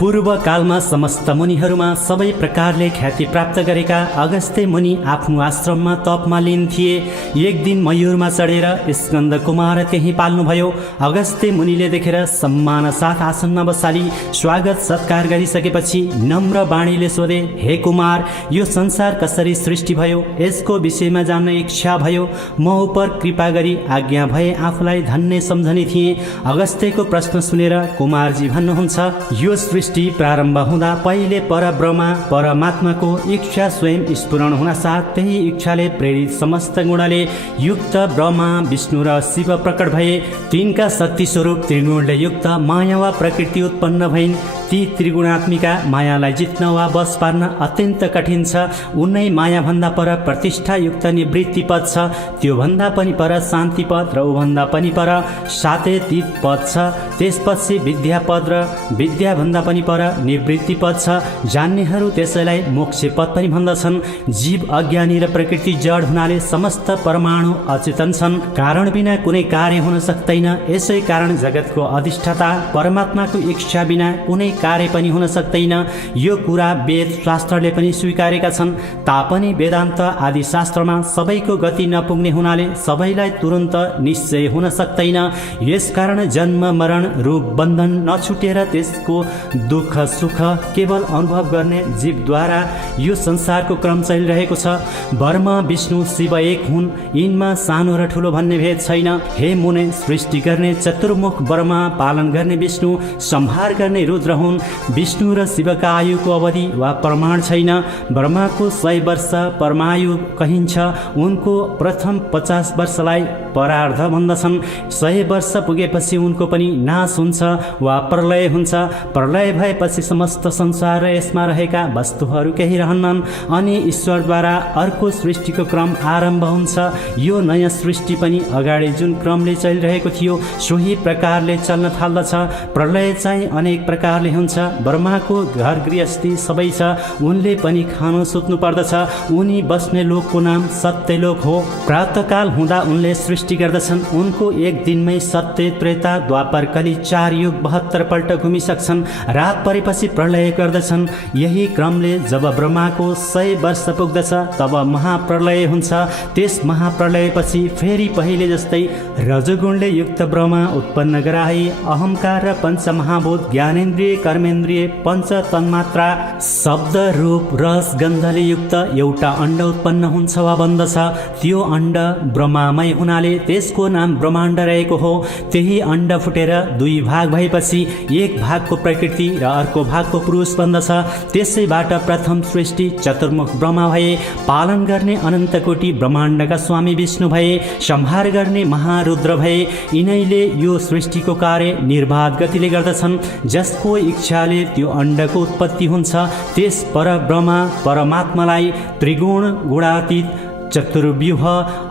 पूर्व कालमा समस्त मुनिहरूमा सबै प्रकारले ख्याति प्राप्त गरेका अगस्त्य मुनि आफ्नो आश्रममा तपमा लीन थिए। एक दिन मयूरमा चढेर स्कन्द कुमार त्यही पाल्नुभयो। अगस्त्य मुनिले देखेर सम्मान साथ आसनमा बसाली स्वागत सत्कार गरिसकेपछि नम्र बाणीले सोधे, हे कुमार, यो संसार कसरी सृष्टि भयो? यसको विषयमा जान्न इच्छा भयो। म उपर कृपा गरी आज्ञा भए आफूलाई धन्य सम्झने थिए। अगस्त्यको प्रश्न सुनेर कुमारजी भन्नुहुन्छ, यो सृष्टि प्रारम्भ हुँदा पहिले परब्रह्मा परमात्माको इच्छा स्वयं स्फुरण हुन साथ त्यही इच्छाले प्रेरित समस्त गुणले युक्त ब्रह्मा विष्णु र शिव प्रकट भए। तिनका शक्ति स्वरूप त्रिगुणले युक्त माया वा प्रकृति उत्पन्न भइन्। ती त्रिगुणात्मिका मायालाई जित्न वा बस पार्न अत्यन्त कठिन छ। उनै माया भन्दा पर प्रतिष्ठा युक्त निवृत्ति पद छ, त्यो भन्दा पनि पर शान्ति पद र उभन्दा पनि पर सातेतीत पद छ। त्यसपछि विद्या पद र विद्या भन्दा पनि पर निवृत्ति पद छ। जान्नेहरू त्यसैलाई मोक्ष पद पनि भन्दछन्। जीव अज्ञानी र प्रकृति जड हुनाले समस्त परमाणु अचेतन छन्। कारण बिना कुनै कार्य हुन सक्दैन। यसै कारण जगतको अधिष्ठाता परमात्माको इच्छा बिना कुनै कार्य पनि हुन सक्दैन। यो कुरा वेद शास्त्रले पनि स्वीकारेका छन्। तापनि वेदान्त आदि शास्त्रमा सबैको गति नपुग्ने हुनाले सबैलाई तुरन्त निश्चय हुन सक्दैन। यसकारण जन्म मरण रूप बन्धन नछुटेर त्यसको दुःख सुख केवल अनुभव गर्ने जीवद्वारा यो संसारको क्रम चलिरहेको छ। ब्रह्मा विष्णु शिव एक हुन्। यिनमा सानो र ठुलो भन्ने भेद छैन। हे मुने, सृष्टि गर्ने चतुर्मुख ब्रह्मा, पालन गर्ने विष्णु, संहार गर्ने रुद्र हुन्। विष्णु र शिवका आयुको अवधि वा प्रमाण छैन। ब्रह्माको 100 वर्ष परमायु कहिन्छ। उनको प्रथम 50 वर्षलाई परार्ध भन्दछन्। 100 वर्ष पुगेपछि उनको पनि नाश हुन्छ वा प्रलय हुन्छ। प्रलय भएपछि समस्त संसार र यसमा रहेका वस्तुहरू केही रहन्नन् अनि ईश्वरद्वारा अर्को सृष्टिको क्रम आरम्भ हुन्छ। यो नयाँ सृष्टि पनि अगाडि जुन क्रमले चलिरहेको थियो सोही प्रकारले चल्न थाल्दछ। प्रलय चाहिँ अनेक प्रकारले हुन्छ। ब्रह्माको घर गृहस्थी सबै छ। उनले पनि खानु सुत्नु पर्दछ। उनी बस्ने लोकको नाम सत्यलोक हो। प्रातःकाल हुँदा उनले सृष्टि गर्दछन्। उनको एक दिनमै सत्य त्रेता द्वापर कली 4 युग 72 पल्ट घुमिसक्छन्। रात परेपछि प्रलय गर्दछन्। यही क्रमले जब ब्रह्माको 100 वर्ष पुग्दछ तब महाप्रलय हुन्छ। त्यस महाप्रलयपछि फेरि पहिले जस्तै रजोगुणले युक्त ब्रह्मा उत्पन्न गराई अहंकार र पञ्चमहाभूत ज्ञानेन्द्रिय कर्मेन्द्रिय पञ्च तन्मात्रा शब्द रूप रस गन्धले युक्त एउटा अण्ड उत्पन्न हुन्छ वा बन्दछ। त्यो अण्ड ब्रह्मामय हुनाले त्यसको नाम ब्रह्माण्ड रहेको हो। त्यही अण्ड फुटेर 2 भाग भएपछि एक भागको प्रकृति र अर्को भागको पुरुष बन्दछ। त्यसैबाट प्रथम सृष्टि चतुर्मुख ब्रह्मा भए। पालन गर्ने अनन्त कोटि ब्रह्माण्डका स्वामी विष्णु भए। संहार गर्ने महारुद्र भए। यिनैले यो सृष्टिको कार्य निर्बाध गतिले गर्दछन्। जसको इच्छाले त्यो अण्डको उत्पत्ति हुन्छ त्यस परब्रह्मा परमात्मालाई त्रिगुण गुणातीत चतुर्व्यूह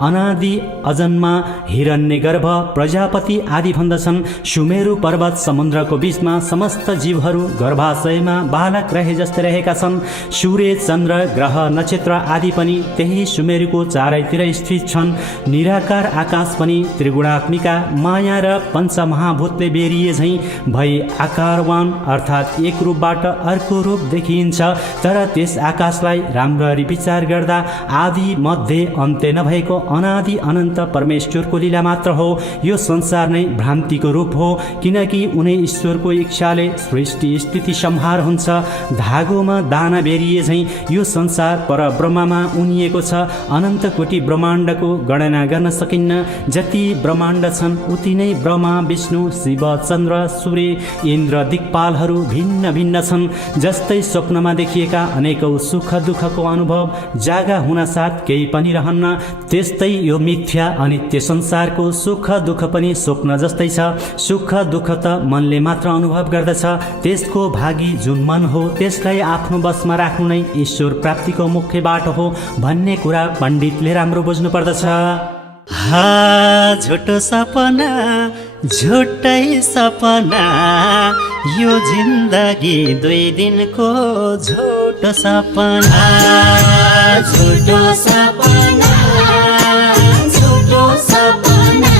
अनादि अजन्मा हिरण्यगर्भ प्रजापति आदि भन्दछन्। सुमेरु पर्वत समुद्रको बीचमा समस्त जीवहरू गर्भाशयमा बालक रहे जस्तै रहेका छन्। सूर्य चन्द्र ग्रह नक्षत्र आदि पनि त्यही सुमेरुको चारैतिर स्थित छन्। निराकार आकाश पनि त्रिगुणात्मिका माया र पञ्चमहाभूतले बेरिए झैँ भई आकारवान अर्थात् एक रूपबाट अर्को रूप देखिन्छ। तर त्यस आकाशलाई राम्ररी विचार गर्दा आदि मध्ये अन्त्य नभएको अनादि अनन्त परमेश्वरको लीला मात्र हो। यो संसार नै भ्रान्तिको रूप हो, किनकि उनी ईश्वरको इच्छाले सृष्टि स्थिति संहार हुन्छ। धागोमा दाना बेरिए झैँ यो संसार परब्रह्ममा उनिएको छ। अनन्त कोटि ब्रह्माण्डको गणना गर्न सकिन्न। जति ब्रह्माण्ड छन् उति नै ब्रह्मा विष्णु शिव चन्द्र सूर्य इन्द्र दिक्पालहरू भिन्न भिन्न छन्। जस्तै स्वप्नमा देखिएका अनेकौं सुख दुःखको अनुभव जागा हुन साथ केही पनि रहन्न, त्यस्तै यो मिथ्या अनित्य संसारको सुख दुःख पनि स्वप्न जस्तै छ। सुख दुःख त मनले मात्र अनुभव गर्दछ। त्यसको भागी जुन मन हो त्यसलाई आफ्नो बसमा राख्नु नै ईश्वर प्राप्तिको मुख्य बाटो हो भन्ने कुरा पण्डितले राम्रो बुझ्नु पर्दछ। झुटो सपना झुटै सपना, यो जिन्दगी 2 दिनको झुटो सपना। झुटो सपना झुटो सपना,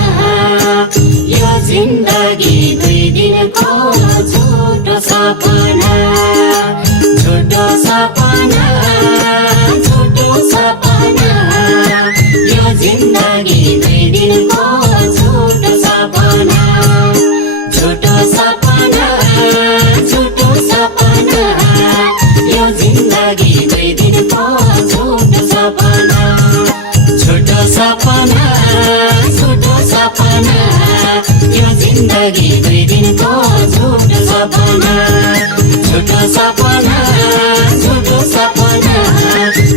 यो जिन्दगी 2 दिनको झुटो सपना। जिन्दगी 2 दिनको झुटो सपना झुटो सपना झुटो सपना यो जिन्दगी 2 दिनको झुटो सपना झुटो सपना झुटो सपना यो जिन्दगी 2 दिनको झुटो सपना झुटो सपना झुटो सपना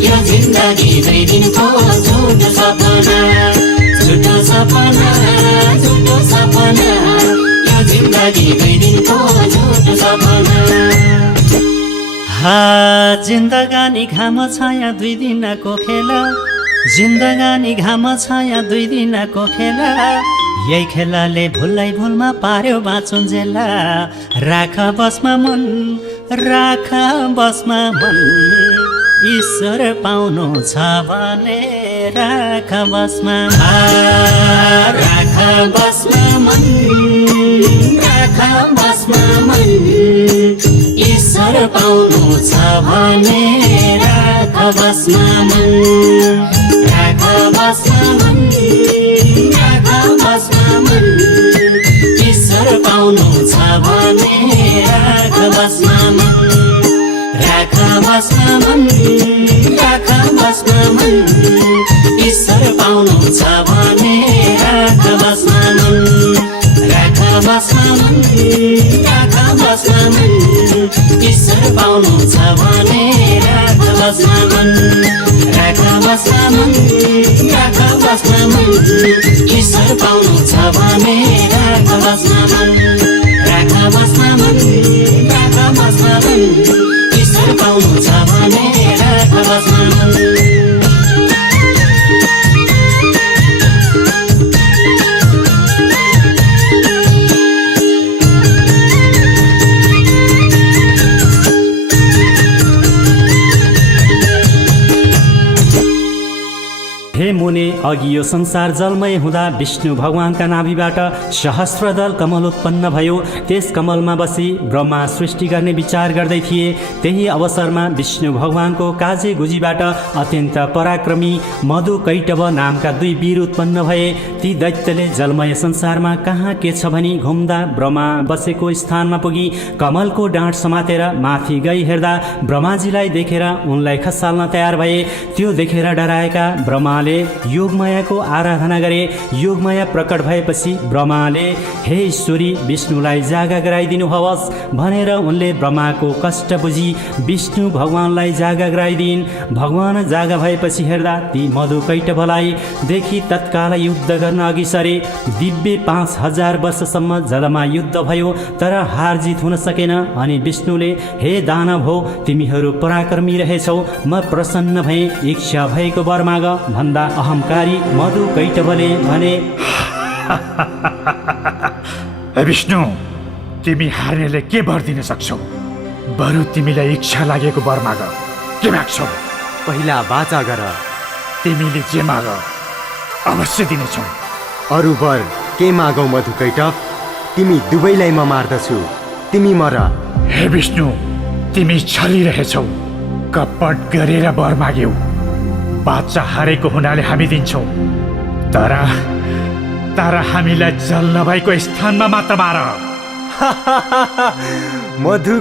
यो जिन्दगी 2 दिनको झुटो सपना झुटो सपना झुटो सपना यो जिन्दगी 2 दिनको झुटो सपना जिन्दगानी घाम छाया 2 दिनको खेला जिन्दगानी घाम छाया 2 दिनको खेला यही खेलाले भुललाई भुलमा पार्यो बाँचुन्जेला राख बसमा मन राख बसमा मन ईश्वर पाउनु छ भने राख बसमा राख बसमा मन राख बसमा मन ईश्वर पाउनु छ भने राख बसमा मन राख बसमा मन राख बसमा मन ईश्वर पाउनु छ भने राख बसमा मन राख बसमा मन राख बसमा मन ईश्वर पाउनु छ भने राख बसमा मन राख बसमा मन राख बसमा मन ईश्वर पाउनु छ भने राख बसमा मन राख बसमा मन राख बसमा मन ईश्वर पाउनु छ भने राख बसमा मन राख बसमा मन राख बसमा मन ईश्वर पाउनु छ भने राख बसमा मन हे मुने अघि यो संसार जलमय हुँदा विष्णु भगवानका नाभिबाट सहस्त्रदल कमल उत्पन्न भयो त्यस कमलमा बसी ब्रह्मा सृष्टि गर्ने विचार गर्दै थिए त्यही अवसरमा विष्णु भगवानको काजे गुजीबाट अत्यन्त पराक्रमी मधु कैटभ नामका 2 वीर उत्पन्न भए ती दैत्यले जलमय संसारमा कहाँ के छ भनी घुम्दा ब्रह्मा बसेको स्थानमा पुगी कमलको डाँठ समातेर माथि गई हेर्दा ब्रह्माजीलाई देखेर उनलाई खसाल्न तयार भए त्यो देखेर डराएका ब्रह्माले योगमायाको आराधना गरे योगमाया प्रकट भएपछि ब्रह्माले हे ईश्वरी विष्णुलाई जागा गराइदिनुहोस् भनेर उनले ब्रह्माको कष्ट बुझी विष्णु भगवानलाई जागा गराइदिन् भगवान जागा भएपछि हेर्दा ती मधु कैटभलाई देखि तत्काल युद्ध गर्न अघि सरे दिव्य 5000 वर्षसम्म जलमा युद्ध भयो तर हार जित हुन सकेन अनि विष्णुले हे दानव हो तिमीहरू पराक्रमी रहेछौ म प्रसन्न भए इच्छा भएको वर माग भन्दा अहंकारी मधु कैटभले भने विष्णु तिमी हार्नेले के वर दिन सक्छौ बरु तिमीलाई इच्छा लागेको वर माग के माग्छौ पहिला वाचा गर तिमीले जे माग अवश्य दिनेछौ अरु वर के मागौ मधु कैटभ तिमी दुवैलाई म मार्दछु तिमी मर हे विष्णु तिमी छलिरहेछौ कपट गरेर वर माग्यौ बाचा हारेको हुनाले हामी दिन्छौ तर हामीलाई जल नभएको स्थानमा मात्र मार मधु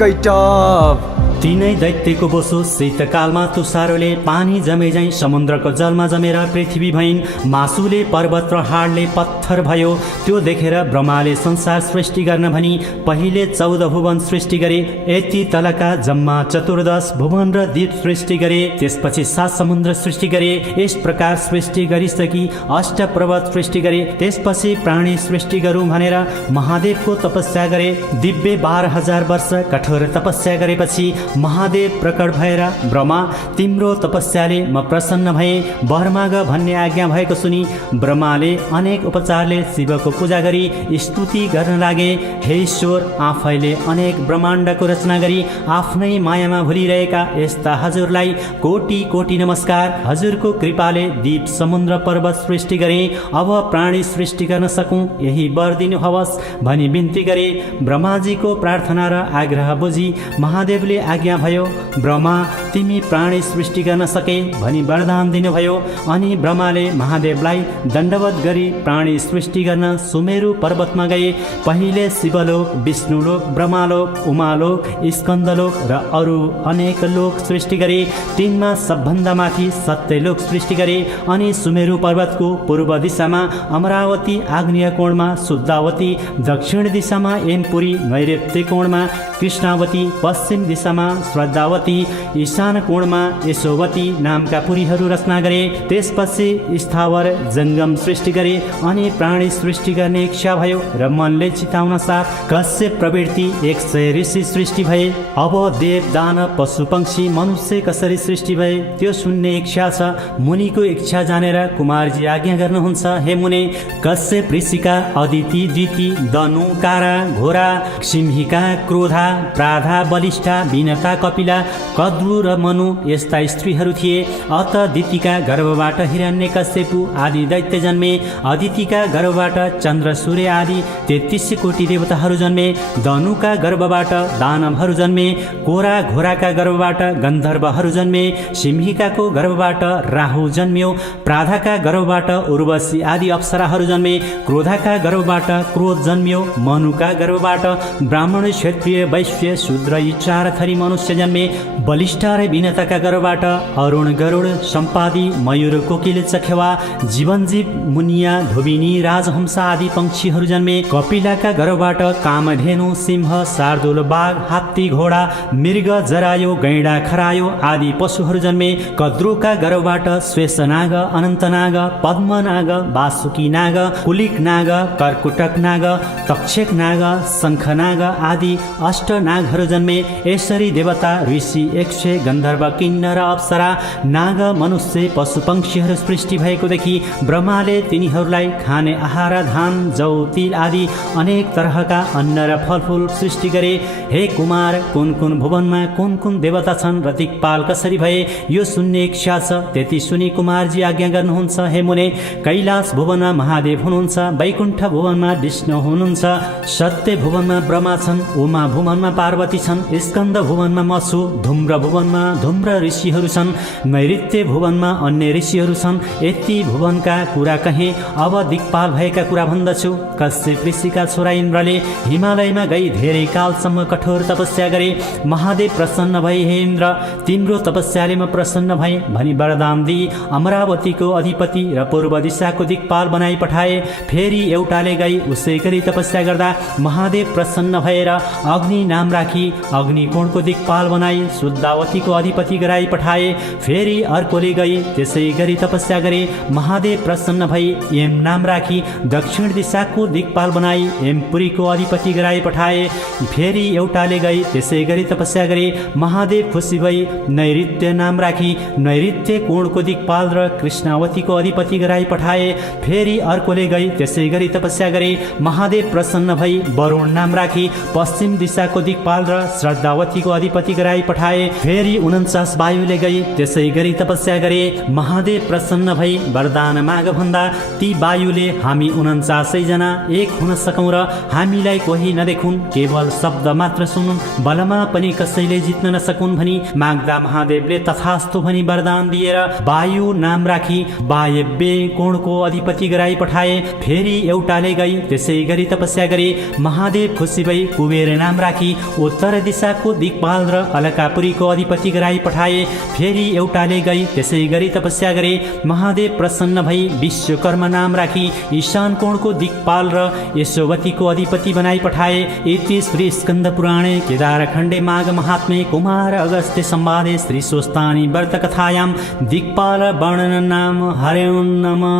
कैटभ तीनै दैत्यको बोसो शीतकालमा तुषारोले पानी जमे झैं समुद्रको जलमा जमेर पृथ्वी भइन् मासुले पर्वत र हाडले पत्थर भयो त्यो देखेर ब्रह्माले संसार सृष्टि गर्न भनी पहिले 14 भुवन सृष्टि गरे यति तलका जम्मा 14 भुवन र द्वीप सृष्टि गरे त्यसपछि 7 समुद्र सृष्टि गरे यस प्रकार सृष्टि गरिसकी 8 पर्वत सृष्टि गरे त्यसपछि प्राणी सृष्टि गरौँ भनेर महादेवको तपस्या गरे दिव्य 12000 वर्ष कठोर तपस्या गरेपछि महादेव प्रकट भएर ब्रह्मा तिम्रो तपस्याले म प्रसन्न भए वर माग भन्ने आज्ञा भएको सुनि ब्रह्माले अनेक उपचारले शिवको पूजा गरी स्तुति गर्न लागे हे ईश्वर आफैले अनेक ब्रह्माण्डको रचना गरी आफ्नै मायामा भुलिरहेका यस्ता हजुरलाई कोटि कोटि नमस्कार हजुरको कृपाले द्वीप समुद्र पर्वत सृष्टि गरे अब प्राणी सृष्टि गर्न सकौं यही वर दिनुहोस् भनी बिन्ती गरे ब्रह्माजीको प्रार्थना र आग्रह बुझी महादेवले आज्ञा भयो। ब्रह्मा तिमी प्राणी सृष्टि गर्न सके भनी वरदान दिनुभयो। अनि ब्रह्माले महादेवलाई दण्डवत गरी प्राणी सृष्टि गर्न सुमेरु पर्वतमा गए। पहिले शिवलोक, विष्णुलोक, ब्रह्मालोक, उमालोक, स्कन्दलोक र अरू अनेक लोक सृष्टि गरे। तिनमा सबभन्दा माथि सत्यलोक सृष्टि गरे। अनि सुमेरु पर्वतको पूर्व दिशामा अमरावती, आग्नेय कोणमा शुद्धावती, दक्षिण दिशामा एमपुरी, नैऋत्य कोणमा कृष्णावती, पश्चिम दिशामा श्रद्धावती, ईशान कोणमा यशोवती नामका पुरीहरू रचना गरे। त्यसपछि स्थावर जङ्गम सृष्टि गरे। अनि प्राणी सृष्टि गर्ने इच्छा भयो र मनले चिताउन साथ कश्यप प्रवृत्ति 100 ऋषि सृष्टि भए। अब देव, दानव, पशु, पक्षी, मनुष्य कसरी सृष्टि भए त्यो सुन्ने इच्छा छ। मुनिको इच्छा जानेर कुमारजी आज्ञा गर्नुहुन्छ। हे मुने, कश्यप ऋषिका अदिति, दिति, दनु, कारा, घोरा, सिंहिका, क्रोधा, प्राधा, बलिष्ठा, विनता, कपिला, कद्रु र मनु यस्ता स्त्रीहरू थिए। अत दितिका गर्भबाट हिरण्यकश्यपु आदि दैत्य जन्मे। अदितिका गर्भबाट चन्द्र, सूर्य आदि 33 कोटी देवताहरू जन्मे। दनुका गर्भबाट दानवहरू जन्मे। कोरा, घोराका गर्भबाट गन्धर्वहरू जन्मे। सिंहिकाको गर्भबाट राहु जन्मियो। प्राधाका गर्भबाट उर्वशी आदि अप्सराहरू जन्मे। क्रोधाका गर्भबाट क्रोध जन्मियो। मनुका गर्भबाट ब्राह्मण, क्षत्रिय, वैश्य, शूद्र यी 4 थरी मनुष्य जन्मे। बलिष्ठा र विनताका गर्भबाट अरुण, गरुड, सम्पादी, मयूर, कोकिल, चखेवा, जीवनजीव, मुनिया, धोबिनी, राजहंस आदि पंक्षीहरू जन्मे। कपिलाका गर्भबाट कामधेनु, सिंह, शार्दूल, बाघ, हात्ती, घोडा, मृग, जरायो, गैंडा, खरायो आदि पशुहरू जन्मे। कद्रुका गर्भबाट श्वेषनाग, अनन्तनाग, पद्मनाग, वासुकी नाग, कुलिक नाग, कर्कुटक नाग, तक्षक नाग, शङ्खनाग आदि अष्टनागहरू जन्मे। यसरी देवता, ऋषि, यक्ष, गन्धर्व, किन्नर, अप्सरा, नाग, मनुष्य, पशु पक्षीहरू सृष्टि भएको देखि ब्रह्माले तिनीहरूलाई खाने आहार, धान, जौ, तिल आदि अनेक तरहका अन्न र फलफुल सृष्टि गरे। हे कुमार, कुन कुन भुवनमा कुन कुन देवता छन् र दिक्पाल कसरी भए यो सुन्ने इच्छा छ। त्यति सुनि कुमारजी आज्ञा गर्नुहुन्छ। हे मुने, कैलाश भुवनमा महादेव हुनुहुन्छ। वैकुण्ठ भुवनमा विष्णु हुनुहुन्छ। सत्य भुवनमा ब्रह्मा छन्। उमा भुवनमा पार्वती छन्। स्कन्द भुवनमा मसु, धुम्र भुवनमा धुम्र ऋषिहरू छन्। नैऋत्य भुवनमा अन्य ऋषिहरू छन्। यति भुवनका कुरा कहे। अब दिक्पाल भएका कुरा भन्दछु। कश्यप ऋषिका छोरा इन्द्रले हिमालयमा गई धेरै कालसम्म कठोर तपस्या गरे। महादेव प्रसन्न भए। हे इन्द्र, तिम्रो तपस्याले म प्रसन्न भए भनी वरदान दिई अमरावतीको अधिपति र पूर्व दिशाको दिक्पाल बनाई पठाए। फेरि एउटाले गई उसै गरी तपस्या गर्दा महादेव प्रसन्न भएर अग्नि नाम राखी अग्निकोणको दिक्पाल बनाई शुद्धावतीको अधिपति गराई पठाए। फेरि अर्कोले गई त्यसै गरी तपस्या गरे। महादेव प्रसन्न भई यम नाम राखी दक्षिण दिशाको दिक्पाल बनाई यमपुरीको अधिपति गराई पठाए। फेरि एउटाले गई त्यसै गरी तपस्या गरे। महादेव खुसी भई नैऋत्य नाम राखी नैऋत्य कोणको दिक्पाल र कृष्णावतीको अधिपति गराई पठाए। फेरि अर्कोले गई त्यसै गरी तपस्या गरे। महादेव प्रसन्न भई वरुण नाम राखी पश्चिम दिशाको दिक्पाल र श्रद्धावतीको अधिपति गराई पठाए। फेरि 49 वायुले गई त्यसै गरी तपस्या गरे। महादेव प्रसन्न भई वरदान माग भन्दा ती वायुले हामी 49 जना एक हुन सकौं र हामीलाई कोही नदेखुन्, केवल शब्द मात्र सुनुन्, बलमा पनि कसैले जित्न नसकुन् भनी माग्दा महादेवले तथास्तु भनी वरदान दिएर वायु नाम राखी वायव्य कोणको अधिपति गराई पठाए। फेरि एउटाले गई त्यसै गरी तपस्या गरे। महादेव खुसी भई कुबेर नाम राखी उत्तर दिशाको दिक्पाल र अलकापुरीको अधिपति गराई पठाए। फेरि एउटाले गई त्यसै गरी तपस्या गरे। महादेव प्रसन्न भई विश्वकर्मा नाम राखी ईशान कोणको दिक्पाल र यशोवतीको अधिपति बनाई पठाए। इति श्री स्कन्द पुराणे केदारखण्डे माघ महात्म्ये कुमार अगस्त्य संवादे श्री स्वस्तानि व्रत कथायां दिक्पाल वर्णन नाम हरे नमः।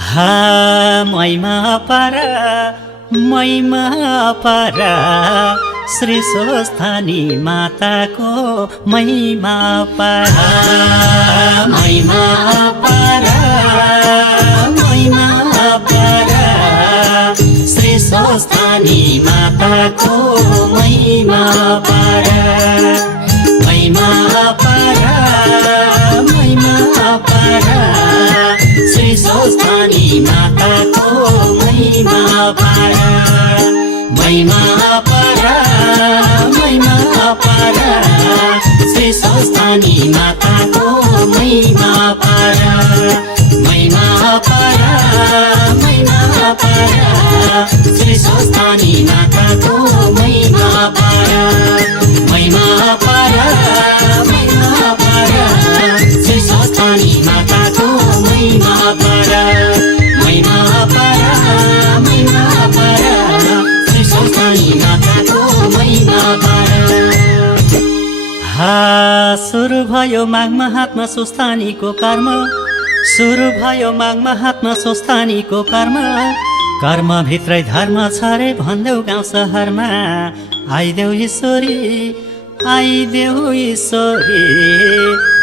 हा महिमा पर श्री स्वस्थानी माताको महिमा पर श्री स्वस्थानी माताको महिमा पर श्री स्वस्थानी माताको महिमा पर पारा श्री स्वस्थानी माताको महिमा पारा महिमा पारा महिमा पारा श्री स्वस्थानी माताको महिमा पारा महिमा पारा महिमा पारा श्री स्वस्थानी माताको महिमा पारा महिमा पारा महिमा पारा श्री स्वस्थानी माताको महिमा पारा। सुरु भयो माघ महात्मा स्वस्थानीको कर्म सुरु भयो माघ महात्मा स्वस्थानीको कर्मभित्रै धर्म छ रे भन्देऊ गाउँ सहरमा आइदेऊ ईश्वरी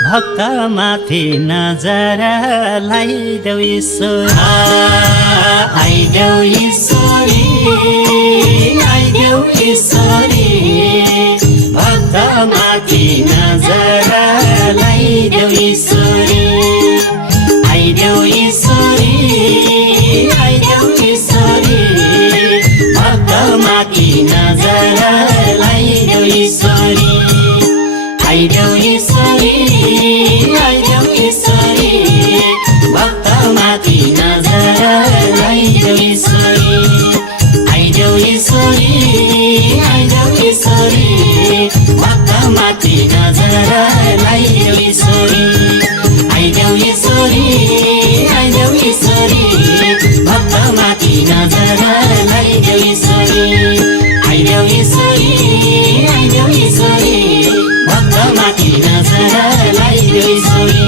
भक्त माथि नजर लगाइदेऊ ईश्वरी आइदेऊ ईश्वरी भक्त माथि नजर लगाइदेऊ ईश्वरी आइदेऊ ईश्वरी भक्त माथि नजर लगाइदेऊ ईश्वरी आइदेऊ ईश्वरी भक्त माथि नजर लगाइदेऊ ईश्वरी आइदेऊ ईश्वरी भक्त माथि नजर लगाइदेऊ ईश्वरी आइदेऊ ईश्वरी भक्त माथि नजर लगाइदेऊ ईश्वरी आइदेऊ ईश्वरी भक्त माथि नजर लगाइदेऊ ईश्वरी।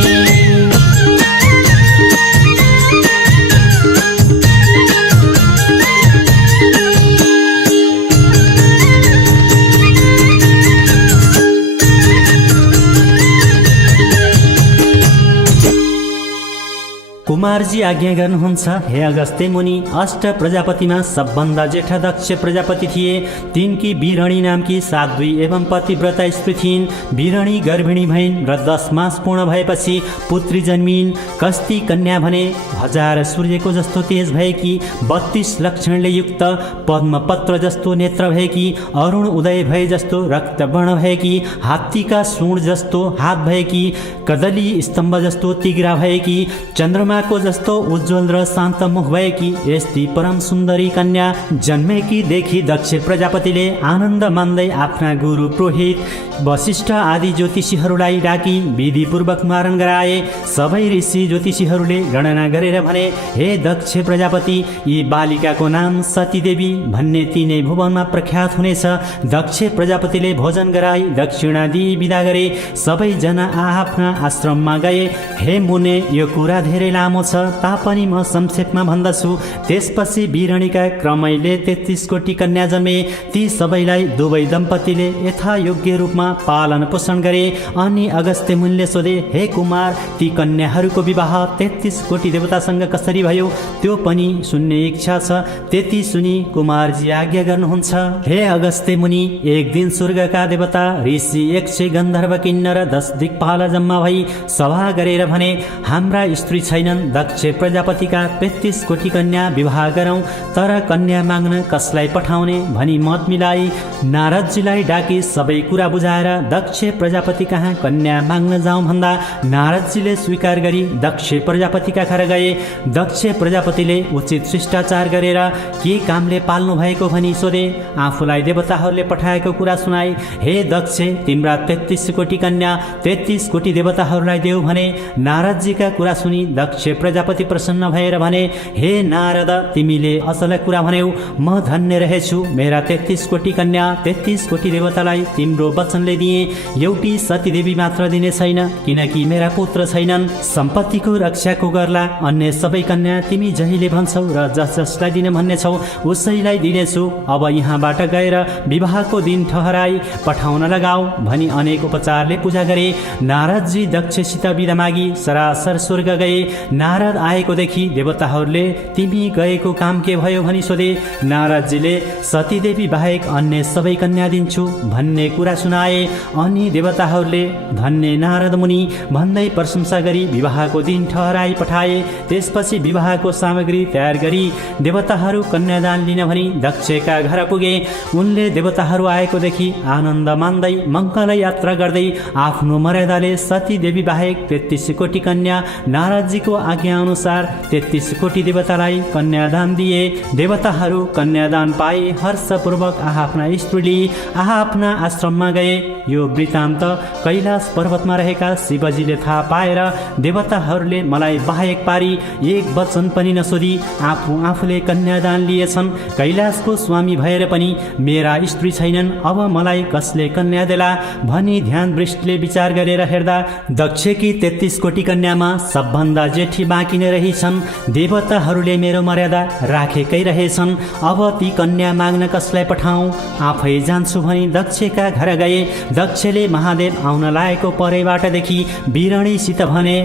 कुमारजी आज्ञा गर्नुहुन्छ, हे अगस्त्य मुनि, अष्ट प्रजापतिमा सबभन्दा जेठा दक्ष प्रजापति थिए। तिनकी वीरणी नामकी साध्वी एवं पतिव्रता स्त्री थिइन्। वीरणी गर्भिणी भइन् र 10 मास पूर्ण भएपछि पुत्री जन्मिन्। कस्ती कन्या भने 1000 सूर्यको जस्तो तेज भएकी, 32 लक्षणले युक्त, पद्मपत्र जस्तो नेत्र भएकी, अरुण उदय भए जस्तो रक्तवर्ण भएकी, हात्तीका सूँड जस्तो हात भएकी, कदली स्तम्भ जस्तो तिग्रा भएकी, चन्द्रमाको जस्तो उज्जवल र शान्त मुख भएकी यस्ती परम सुन्दरी कन्या जन्मेकी देखि दक्ष प्रजापतिले आनन्द मान्दै आफ्ना गुरु पुरोहित वशिष्ठ आदि ज्योतिषीहरूलाई डाकी विधिपूर्वक मारण गराए। सबै ऋषि ज्योतिषीहरूले गणना गरेर भने, हे दक्ष प्रजापति, यी बालिकाको नाम सतीदेवी भन्ने तिनै भुवनमा प्रख्यात हुनेछ। दक्ष प्रजापतिले भोजन गराई दक्षिणा दिई विदा गरे। सबैजना आफ्ना आश्रममा गए। हे मुने, यो कुरा धेरै लामो छ, तापनि म संक्षेपमा भन्दछु। त्यसपछि वीरणीका क्रमैले 33 कोटी कन्या जन्मे। ती सबैलाई दुवै दम्पतिले यथा योग्य रूपमा पालन पोषण गरे। अनि अगस्त्य मुनिले सोधे, हे कुमार, ती कन्याहरूको विवाह 33 कोटी देवतासँग कसरी भयो? त्यो पनि सुन्ने इच्छा छ। त्यति सुनि कुमारजी आज्ञा गर्नुहुन्छ। हे अगस्त्य मुनि, एक दिन स्वर्गका देवता ऋषि 100 गन्धर्व किन्नर 10 दिक्पाल जम्मा भई सभा गरेर भने, हाम्रा स्त्री छैनन्, दक्ष प्रजापतिका 33 कोटी कन्या विवाह गरौँ, तर कन्या माग्न कसलाई पठाउने भनी मत मिलाई नारदजीलाई डाकी सबै कुरा बुझाएर दक्ष प्रजापति कहाँ कन्या माग्न जाउँ भन्दा नारदजीले स्वीकार गरी दक्ष प्रजापतिका घर गए। दक्ष प्रजापतिले उचित शिष्टाचार गरेर के कामले पाल्नु भएको भनी सोधे। आफूलाई देवताहरूले पठाएको कुरा सुनाए। हे दक्ष, तिम्रा 33 कोटी कन्या 33 कोटी देवताहरूलाई देऊ भने। नारदजीका कुरा सुनि दक्ष प्रजापति प्रसन्न भएर भने, हे नारद, तिमीले असल कुरा भन्यौ, म धन्य रहेछु। मेरा 33 कोटी कन्या 33 कोटी देवतालाई तिम्रो वचनले दिए। एउटी सतीदेवी मात्र दिने छैन, किनकि मेरा पुत्र छैनन्। सम्पत्तिको रक्षाको गर्ला अन्य सबै कन्या तिमी जहिले भन्छौ र जस जसलाई दिने भन्ने छौ उसैलाई दिनेछु। अब यहाँबाट गएर विवाहको दिन ठहराई पठाउन लगाऊ भनी अनेक उपचारले पूजा गरे। नारदजी दक्षसित बिदा मागी सरासर स्वर्ग गए। नारद आएको देखि देवताहरूले तिमी गएको काम के भयो भनी सोधे। नारदजीले सतीदेवी बाहेक अन्य सबै कन्या दिन्छु भन्ने कुरा सुनाए। अनि देवताहरूले धन्य नारद मुनि भन्दै प्रशंसा गरी विवाहको दिन ठहराई पठाए। त्यसपछि विवाहको सामग्री तयार गरी देवताहरू कन्यादान लिन भनी दक्षका घर पुगे। उनले देवताहरू आएको देखि आनन्द मान्दै मङ्गल यात्रा गर्दै आफ्नो मर्यादाले सती देवी बाहेक 33 कोटी कन्या नारदजीको आज्ञा अनुसार 33 कोटी देवतालाई कन्यादान दिए। देवताहरू कन्यादान पाए हर्षपूर्वक आफ्ना स्त्री आफ्ना आश्रममा गए। यो वृत्तान्त कैलाश पर्वतमा रहेका शिवजीले थाहा पाएर देवताहरूले मलाई बाहेक पारी एक वचन पनि नसोधी आफूले कन्यादान लिएछन्। कैलाशको स्वामी भएर पनि मेरा स्त्री छैनन्, अब मलाई कसले कन्या देला भनी ध्यान दृष्टिले विचार गरेर हेर्दा दक्षकी 33 कोटी कन्यामा सबभन्दा जेठी बाँकी नै रहेछन्। देवताहरूले मेरो मर्यादा राखेकै रहेछन्। अब ती कन्या माग्न कसलाई पठाउँ? आफै जान्छु भनी दक्षका घर गए। दक्षले महादेव आउन लागेको परैबाटदेखि बिरणीसित भने,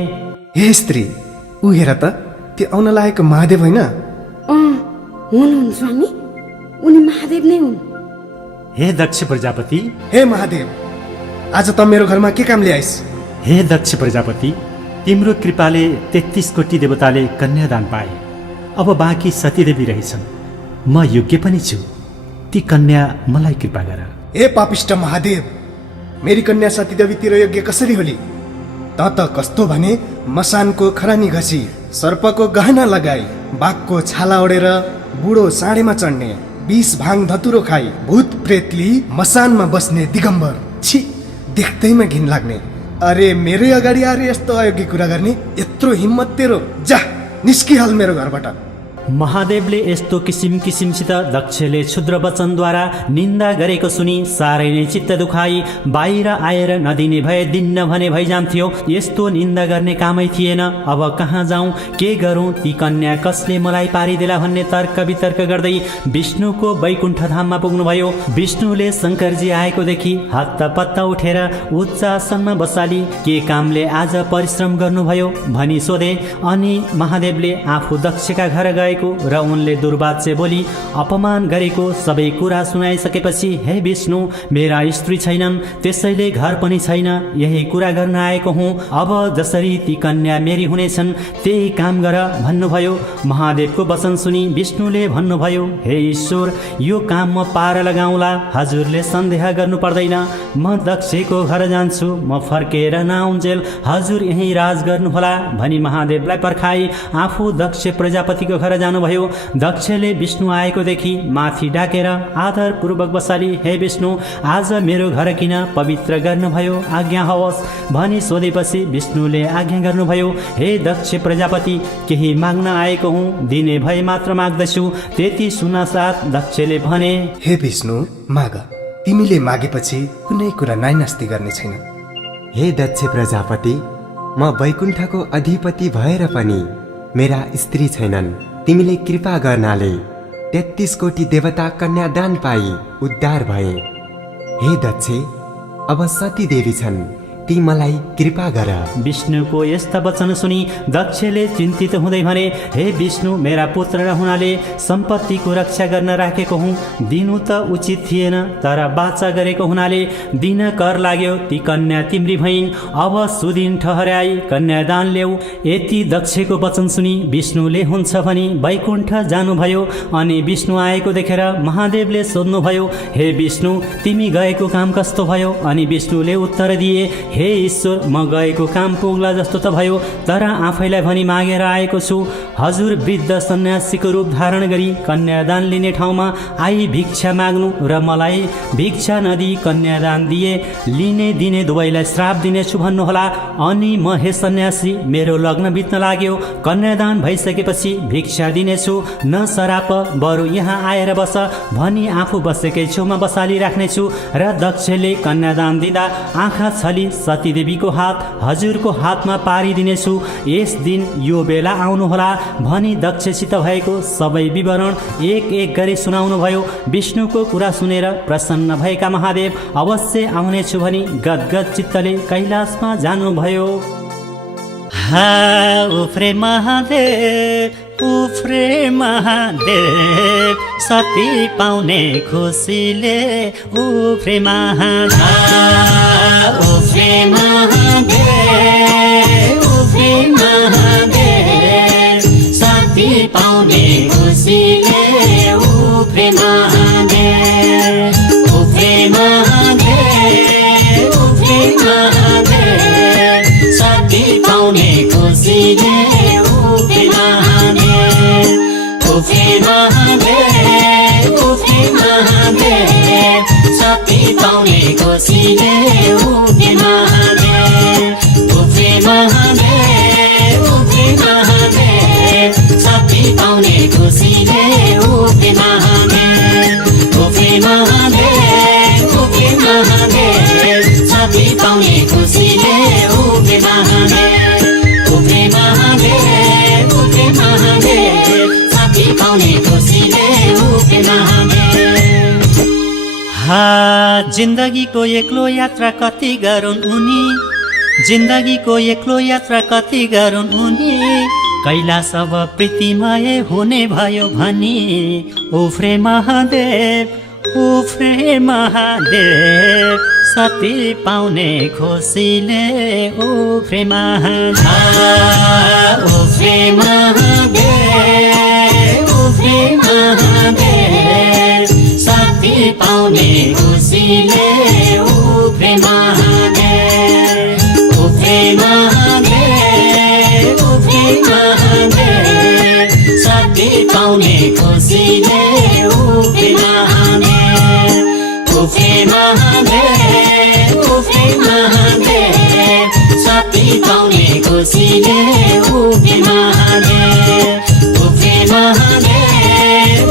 हे स्त्री, ऊ हेर त, त्यो आउन लागेको महादेव होइन? हुन् स्वामी, उनी महादेव नै हुन्। हे दक्ष प्रजापति, हे महादेव, आज त मेरो घरमा के काम ल्याइस्? हे दक्ष प्रजापति, तिम्रो कृपाले 33 कोटी देवताले कन्यादान पाए। अब बाँकी सतीदेवी रहेछन्। म योग्य पनि छु, ती कन्या मलाई कृपा गर। हे पापिष्ट महादेव, मेरी कन्या सतीदेवीतिर योग्य कसरी होली? त कस्तो भने मसानको खरानी घसी, सर्पको गहना लगाई, बाघको छाला ओढेर बुढो साँडेमा चढ्ने, 20 भाङ धतुरो खाई, भूत प्रेतली मसानमा बस्ने दिगम्बर। छी, देख्दैमा घिन लाग्ने। अरे मेरै अगाडि आएर यस्तो अयोग्य कुरा गर्ने? यत्रो हिम्मत तेरो? जा, निस्किहाल मेरो घरबाट। महादेवले यस्तो किसिमसित दक्षले क्षुद्र वचनद्वारा निन्दा गरेको सुनि साह्रै नै चित्त दुखाई बाहिर आएर नदिने भए दिन्न भने भइजान्थ्यो। यस्तो निन्दा गर्ने कामै थिएन। अब कहाँ जाउँ, के गरौँ? ती कन्या कसले मलाई पारिदेला भन्ने तर्क वितर्क गर्दै विष्णुको वैकुण्ठ धाममा पुग्नुभयो। विष्णुले शङ्करजी आएको देखि हत्तपत्त उठेर उच्च आसनमा बसाली के कामले आज परिश्रम गर्नुभयो भनी सोधे। अनि महादेवले आफू दक्षका घर गए र उनले दुर्वाच्य बोली अपमान गरेको सबै कुरा सुनाइसकेपछि, हे विष्णु, मेरा स्त्री छैनन्, त्यसैले घर पनि छैन, यही कुरा गर्न आएको हुँ। अब जसरी ती कन्या मेरी हुनेछन् त्यही काम गर भन्नुभयो। महादेवको वचन सुनि विष्णुले भन्नुभयो, हे ईश्वर, यो काम म पार लगाउँला, हजुरले सन्देह गर्नु पर्दैन। म दक्षको घर जान्छु, म फर्केर नआउन्जेल हजुर यही राज गर्नुहोला भनी महादेवलाई पर्खाई आफू दक्ष प्रजापतिको घर जानुभयो। दक्षले विष्णु आएको देखि माथि डाकेर आदरपूर्वक बसाली, हे विष्णु, आज मेरो घर किन पवित्र गर्नुभयो, आज्ञा होस् भनी सोधेपछि विष्णुले आज्ञा गर्नुभयो, हे दक्ष प्रजापति, केही माग्न आएको हुँ, दिने भए मात्र माग्दछु। त्यति सुनासाथ दक्षले भने, हे विष्णु, माग, तिमीले मागेपछि कुनै कुरा नाइनास्ती गर्ने छैन। हे दक्ष प्रजापति, म वैकुण्ठको अधिपति भएर पनि मेरा स्त्री छैनन्। तिमीले कृपा गर्नाले 33 कोटी देवता कन्यादान पाई उद्धार भए। हे दक्ष, अब सती देवी छन्, ती मलाई कृपा गर। विष्णुको यस्ता वचन सुनि दक्षले चिन्तित हुँदै भने, हे विष्णु, मेरा पुत्र नहुनाले सम्पत्तिको रक्षा गर्न राखेको हुँ, दिनु त उचित थिएन, तर बाचा गरेको हुनाले दिन कर लाग्यो। ती कन्या तिम्री भइन्, अब सुदिन ठहराई कन्यादान ल्याऊ। यति दक्षको वचन सुनि विष्णुले हुन्छ भनी वैकुण्ठ जानुभयो। अनि विष्णु आएको देखेर महादेवले सोध्नुभयो, हे विष्णु, तिमी गएको काम कस्तो भयो? अनि विष्णुले उत्तर दिए, हे ईश्वर, म गएको काम पुग्ला जस्तो त भयो, तर आफैलाई भनी मागेर आएको छु। हजुर वृद्ध सन्यासीको रूप धारण गरी कन्यादान लिने ठाउँमा आई भिक्षा माग्नु र मलाई भिक्षा नदिई कन्यादान दिए लिने दिने दुवैलाई श्राप दिनेछु भन्नुहोला। अनि म, हे सन्यासी, मेरो लग्न बित्न लाग्यो, कन्यादान भइसकेपछि भिक्षा दिनेछु, न सराप, बरु यहाँ आएर बस भनी आफू बसेकै छेउमा बसाली राख्नेछु। र दक्षले कन्यादान दिँदा आँखा छली सतीदेवीको हात हजुरको हातमा पारिदिनेछु। यस दिन यो बेला आउनुहोला भनी दक्षसित भएको सबै विवरण एक एक गरी सुनाउनु भयो। विष्णुको कुरा सुनेर प्रसन्न भएका महादेव अवश्य आउनेछु भनी गदगद चित्तले कैलाशमा जानुभयो। हा उफ्रे महादेव सती पाउने खुसीले उफ्रे महादेव उफ्रे महादेव शक्ति पाउने खुसीले उफ्रे महादेव उफ्रे महादेव शक्ति पाउने खुसीले उफ्रे महादेव उफ्रे महादेव शक्ति पाउने खुसीले उफ्रे महादेव उफ्रे महादेव शक्ति पाउने खुसीले उफ्रे महादेव उफ्रे महादेव शक्ति पाउने खुसीले उफ्रे महादेव उफ्रे महादेव शक्ति पाउने खुसीले उफ्रे महादेव हा जिन्दगीको एक्लो यात्रा कति गरून् उनी जिन्दगीको एक्लो यात्रा कति गरून् उनी कैलाश अब प्रीतिमय हुने भयो भनी उफ्रे महादेव सती पाउने खुसीले उफ्रे महादेव उफ्रे महादेव शक्ति पाउने खुसीले उफ्रे महादेव उफ्रे महादेव शक्ति पाउने खुसीले उफ्रे महादेव उफ्रे महादेव शक्ति पाउने खुसीले उफ्रे महादेव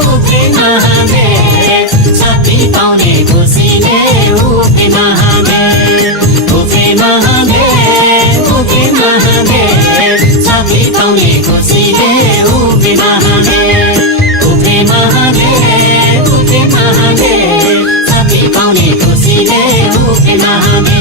उफ्रे महादेव शक्ति पाउने खुसीले उफ्रे महादेव उफ्रे महादेव शक्ति पाउने खुसीले उफ्रे महादेव उफ्रे महादेव शक्ति पाउने खुसीले उफ्रे महादेव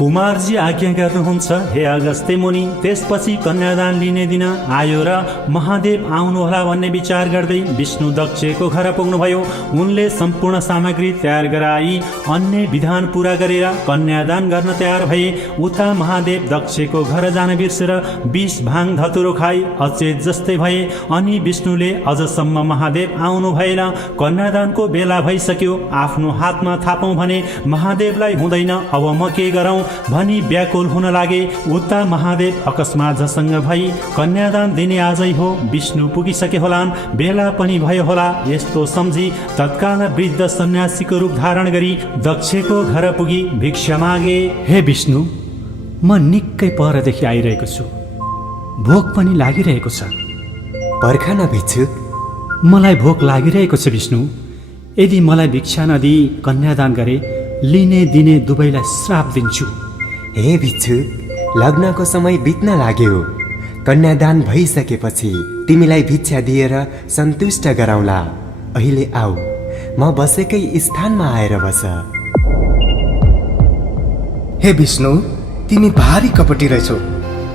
कुमारजी आज्ञा गर्नुहुन्छ हे अगस्त्य मुनि। त्यसपछि कन्यादान लिने दिन आयो र महादेव आउनुहोला भन्ने विचार गर्दै विष्णु दक्षको घर पुग्नुभयो। उनले सम्पूर्ण सामग्री तयार गराई अन्य विधान पूरा गरेर कन्यादान गर्न तयार भए। उता महादेव दक्षको घर जान बिर्सेर 20 भाङ धतुरो खाई अचेत जस्तै भए। अनि विष्णुले अझसम्म महादेव आउनु भएन, कन्यादानको बेला भइसक्यो, आफ्नो हातमा थापौँ भने महादेवलाई हुँदैन, अब म के गरौँ भनी व्याकुल हुन लागे। उता महादेव अकस्मात झसङ्ग भई कन्यादान दिने आजै हो, विष्णु पुगिसके होलान्, बेला पनि भयो होला, यस्तो सम्झी तत्काल वृद्ध सन्यासीको रूप धारण गरी दक्षको घर पुगी भिक्षा मागे। हे विष्णु, म निकै परदेखि आइरहेको छु, भोक पनि लागिरहेको छ। पर्खा न भिक्षुक, मलाई भोक लागिरहेको छ विष्णु। यदि मलाई भिक्षा नदिई कन्यादान गरे लिने दिने दुवैलाई श्राप दिन्छु। हे भिक्षुक, लग्नको समय बित्न लाग्यो, कन्यादान भइसकेपछि तिमीलाई भिक्षा दिएर सन्तुष्ट गराउँला। अहिले आऊ, म बसेकै स्थानमा आएर बस। हे विष्णु, तिमी भारी कपटी रहेछौ।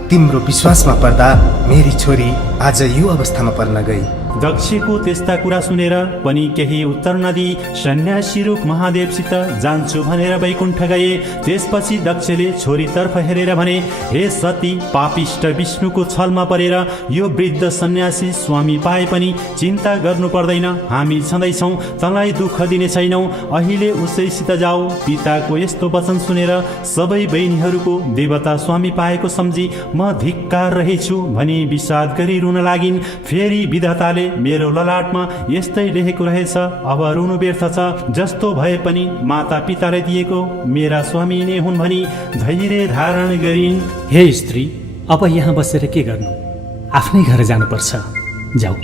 तिम्रो विश्वासमा पर्दा मेरी छोरी आज यो अवस्थामा पर्न गई। दक्षको त्यस्ता कुरा सुनेर पनि केही उत्तर नदिई सन्यासी रूप महादेवसित जान्छु भनेर वैकुण्ठ गए। त्यसपछि दक्षले छोरीतर्फ हेरेर भने, हे सती, पापिष्ट विष्णुको छलमा परेर यो वृद्ध सन्यासी स्वामी पाए पनि चिन्ता गर्नु पर्दैन, हामी छँदैछौँ, तँलाई दुःख दिने छैनौँ, अहिले उसैसित जाऊ। पिताको यस्तो वचन सुनेर सबै बहिनीहरूको देवता स्वामी पाएको सम्झी म धिक्कार रहेछु भनी विषाद गरी रुन लागिन्। फेरि विधाताले मेरो ललाटमा यस्तै लेखेको रहेछ, अब रुनु व्यर्थ छ, जस्तो भए पनि माता पिताले दिएको मेरा स्वामी नै हुन् भनी धैर्य धारण गरिन्। हे स्त्री, अब यहाँ बसेर के गर्नु, आफ्नै घर जानुपर्छ, जाऊ,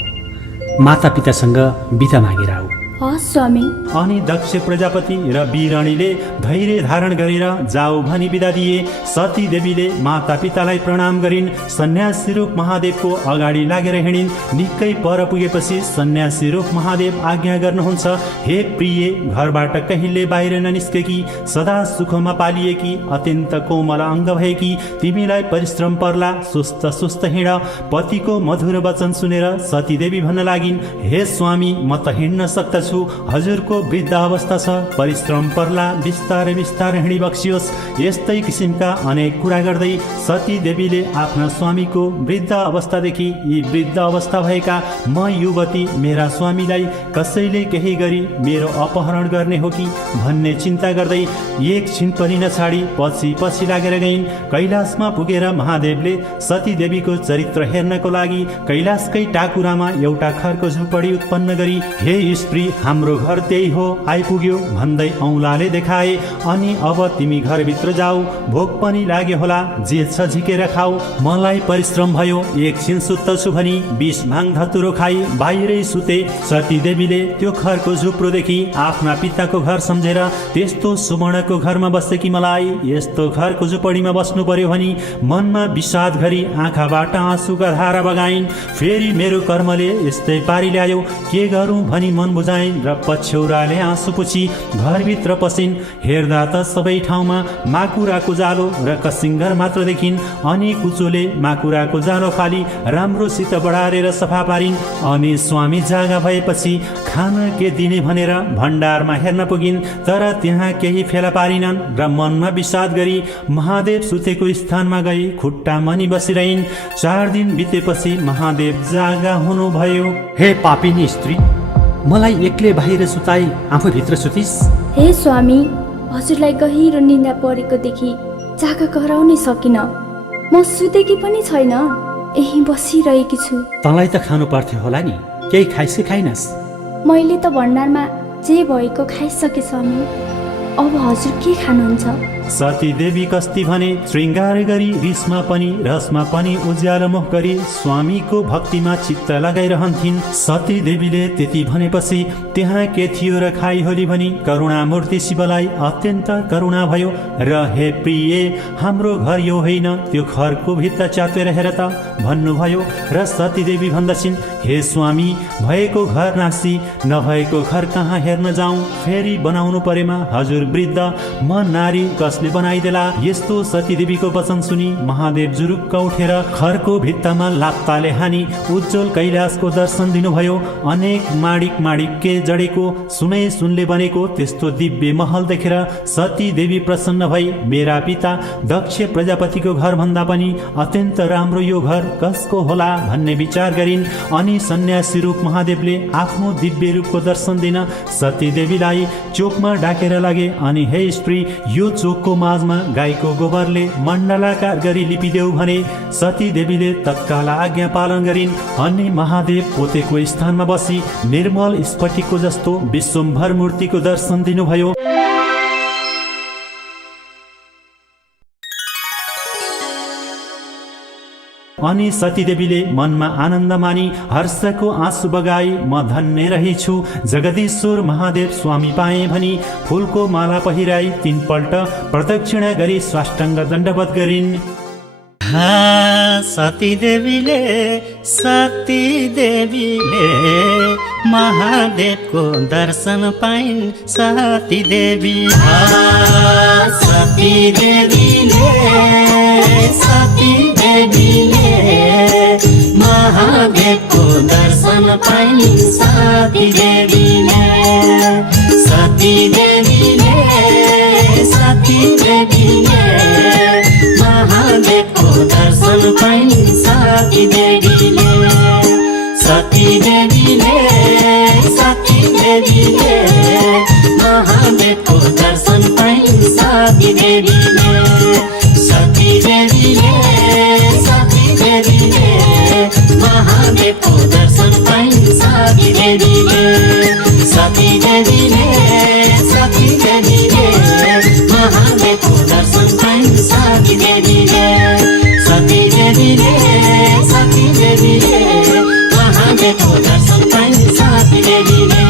माता पितासँग बिदा मागेर आऊ। हस् स्वामी। अनि दक्ष प्रजापति र वीरणीले धैर्य धारण गरेर जाऊ भनी बिदा दिए। सती देवीले माता पितालाई प्रणाम गरिन्। सन्यासी रूप महादेवको अगाडि लागेर हिँडिन्। निकै पर पुगेपछि सन्यासी रूप महादेव आज्ञा गर्नुहुन्छ, हे प्रिय, घरबाट कहिले बाहिर ननिस्केकी, सदा सुखमा पालिएकी, अत्यन्त कोमल अङ्ग भएकी तिमीलाई परिश्रम पर्ला, सुस्त सुस्त हिँड। पतिको मधुर वचन सुनेर सती देवी भन्न लागिन्, हे स्वामी, म त हिँड्न सक्दछु, हजुरको वृद्ध अवस्था छ, परिश्रम पर्ला, बिस्तारै बिस्तारै हिँडी बक्सियोस्। यस्तै किसिमका अनेक कुरा गर्दै सती देवीले आफ्ना स्वामीको वृद्ध अवस्थादेखि यी वृद्ध अवस्था भएका म युवती मेरा स्वामीलाई कसैले केही गरी मेरो अपहरण गर्ने हो कि भन्ने चिन्ता गर्दै एक छिन पनि नछाडी पछि पछि लागेर गइन्। कैलाशमा पुगेर महादेवले सती देवीको चरित्र हेर्नको लागि कैलाशकै टाकुरामा एउटा खरको झुपडी उत्पन्न गरी, हे स्त्री, हाम्रो घर त्यही हो, आइपुग्यो भन्दै औँलाले देखाए। अनि अब तिमी घरभित्र जाऊ, भोक पनि लाग्यो होला, जे छ झिकेर खाऊ, मलाई परिश्रम भयो, एकछिन सुत्तछु भनी 20 भाङ धतुरो खाई बाहिरै सुते। सती देवीले त्यो खरको झुप्रोदेखि आफ्ना पिताको घर सम्झेर त्यस्तो सुवर्णको घरमा बसेकी मलाई यस्तो घरको झुपडीमा बस्नु पर्यो भनी मनमा विषाद गरी आँखाबाट आँसुका धारा बगाइन्। फेरि मेरो कर्मले यस्तै पारी ल्यायो, के गरौँ भनी मन बुझाइन् र पछ्यौराले आँसु पुछी घरभित्र पसिन्। हेर्दा त सबै ठाउँमा माकुराको जालो र कसिङ्गर मात्र देखिन्। अनि कुचोले माकुराको जालो फाली राम्रोसित बढारेर सफा पारिन्। अनि स्वामी जागा भएपछि खाना के दिने भनेर भण्डारमा हेर्न पुगिन्, तर त्यहाँ केही फेला पारिनन् र मनमा विषाद गरी महादेव सुतेको स्थानमा गई खुट्टा मनी बसिरहन्। 4 दिन बितेपछि महादेव जागा हुनुभयो। हे पापिनी स्त्री, मलाई एक्लै बाहिर सुताई आफू भित्र सुतिस। हे स्वामी, हजुरलाई गहिरो निन्दा परेको देखि जागा गराउनै सकिन। म सुतेकी पनि छैन, यही बसिरहेकी छु। तँलाई त खानु पर्थ्यो होला नि, केही खाइस कि खाइनस्? मैले त भण्डारमा जे भएको खाइसके स्वामी, अब हजुर के खानुहुन्छ? सती देवी कस्ती भने श्रृङ्गार गरी रिसमा पनि रसमा पनि उज्यालो मुख गरी स्वामीको भक्तिमा चित्त लगाइरहन्थिन्। सती देवीले त्यति भनेपछि त्यहाँ के थियो र खाइ होली भनी करुणामूर्ति शिवलाई अत्यन्त करुणा भयो र हे प्रिय, हाम्रो घर यो होइन, त्यो घरको भित्ता च्यातेर हेर त भन्नुभयो। र सती देवी भन्दछिन्, हे स्वामी, भएको घर नासी, नभएको घर कहाँ हेर्न जाउँ? फेरि बनाउनु परेमा हजुर वृद्ध, म नारी, कसले बनाइदेला? यस्तो सती देवीको वचन सुनि महादेव जुरुक्क उठेर खरको भित्तामा लात्ताले हानी उज्जवल कैलाशको दर्शन दिनुभयो। अनेक माडिक के जडेको सुनै सुनले बनेको त्यस्तो दिव्य महल देखेर सती देवी प्रसन्न भई, मेरा पिता दक्ष प्रजापतिको घर भन्दा पनि अत्यन्त राम्रो यो घर कसको होला भन्ने विचार गरिन्। अनि सन्यासी रूप महादेवले आफ्नो दिव्य रूपको दर्शन दिन सती देवीलाई चोकमा डाकेर लगे। अनि हे स्त्री, यो चोकको माझमा गाईको गोबरले मण्डलाकार गरी लिपिदेऊ भने सती देवीले तत्काल आज्ञा पालन गरिन्। अनि महादेव पोतेको स्थानमा बसी निर्मल स्फटिकको जस्तो विश्वम्भर मूर्तिको दर्शन दिनुभयो। अनि सती देवीले मनमा आनन्द मानी हर्षको आँसु बगाई, म धन्य रहेछु, जगदीश्वर महादेव स्वामी पाएँ भनी फुलको माला पहिराई 3 पल्ट प्रदक्षिणा गरी साष्टाङ्ग दण्डवत गरिन्। सती देवीले महादेवको दर्शन पाइन्। सती देवी महादेवको दर्शन पाइन्। सती देवीले महादेवको दर्शन पाइन्। सती देवीले महादेवको दर्शन पाइन्। सती देवीले महादेवको दर्शन पाइन्। सती देवीले महादेवको दर्शन पाइन्। सती देवीले महादेवको दर्शन पाइन्। सती देवीले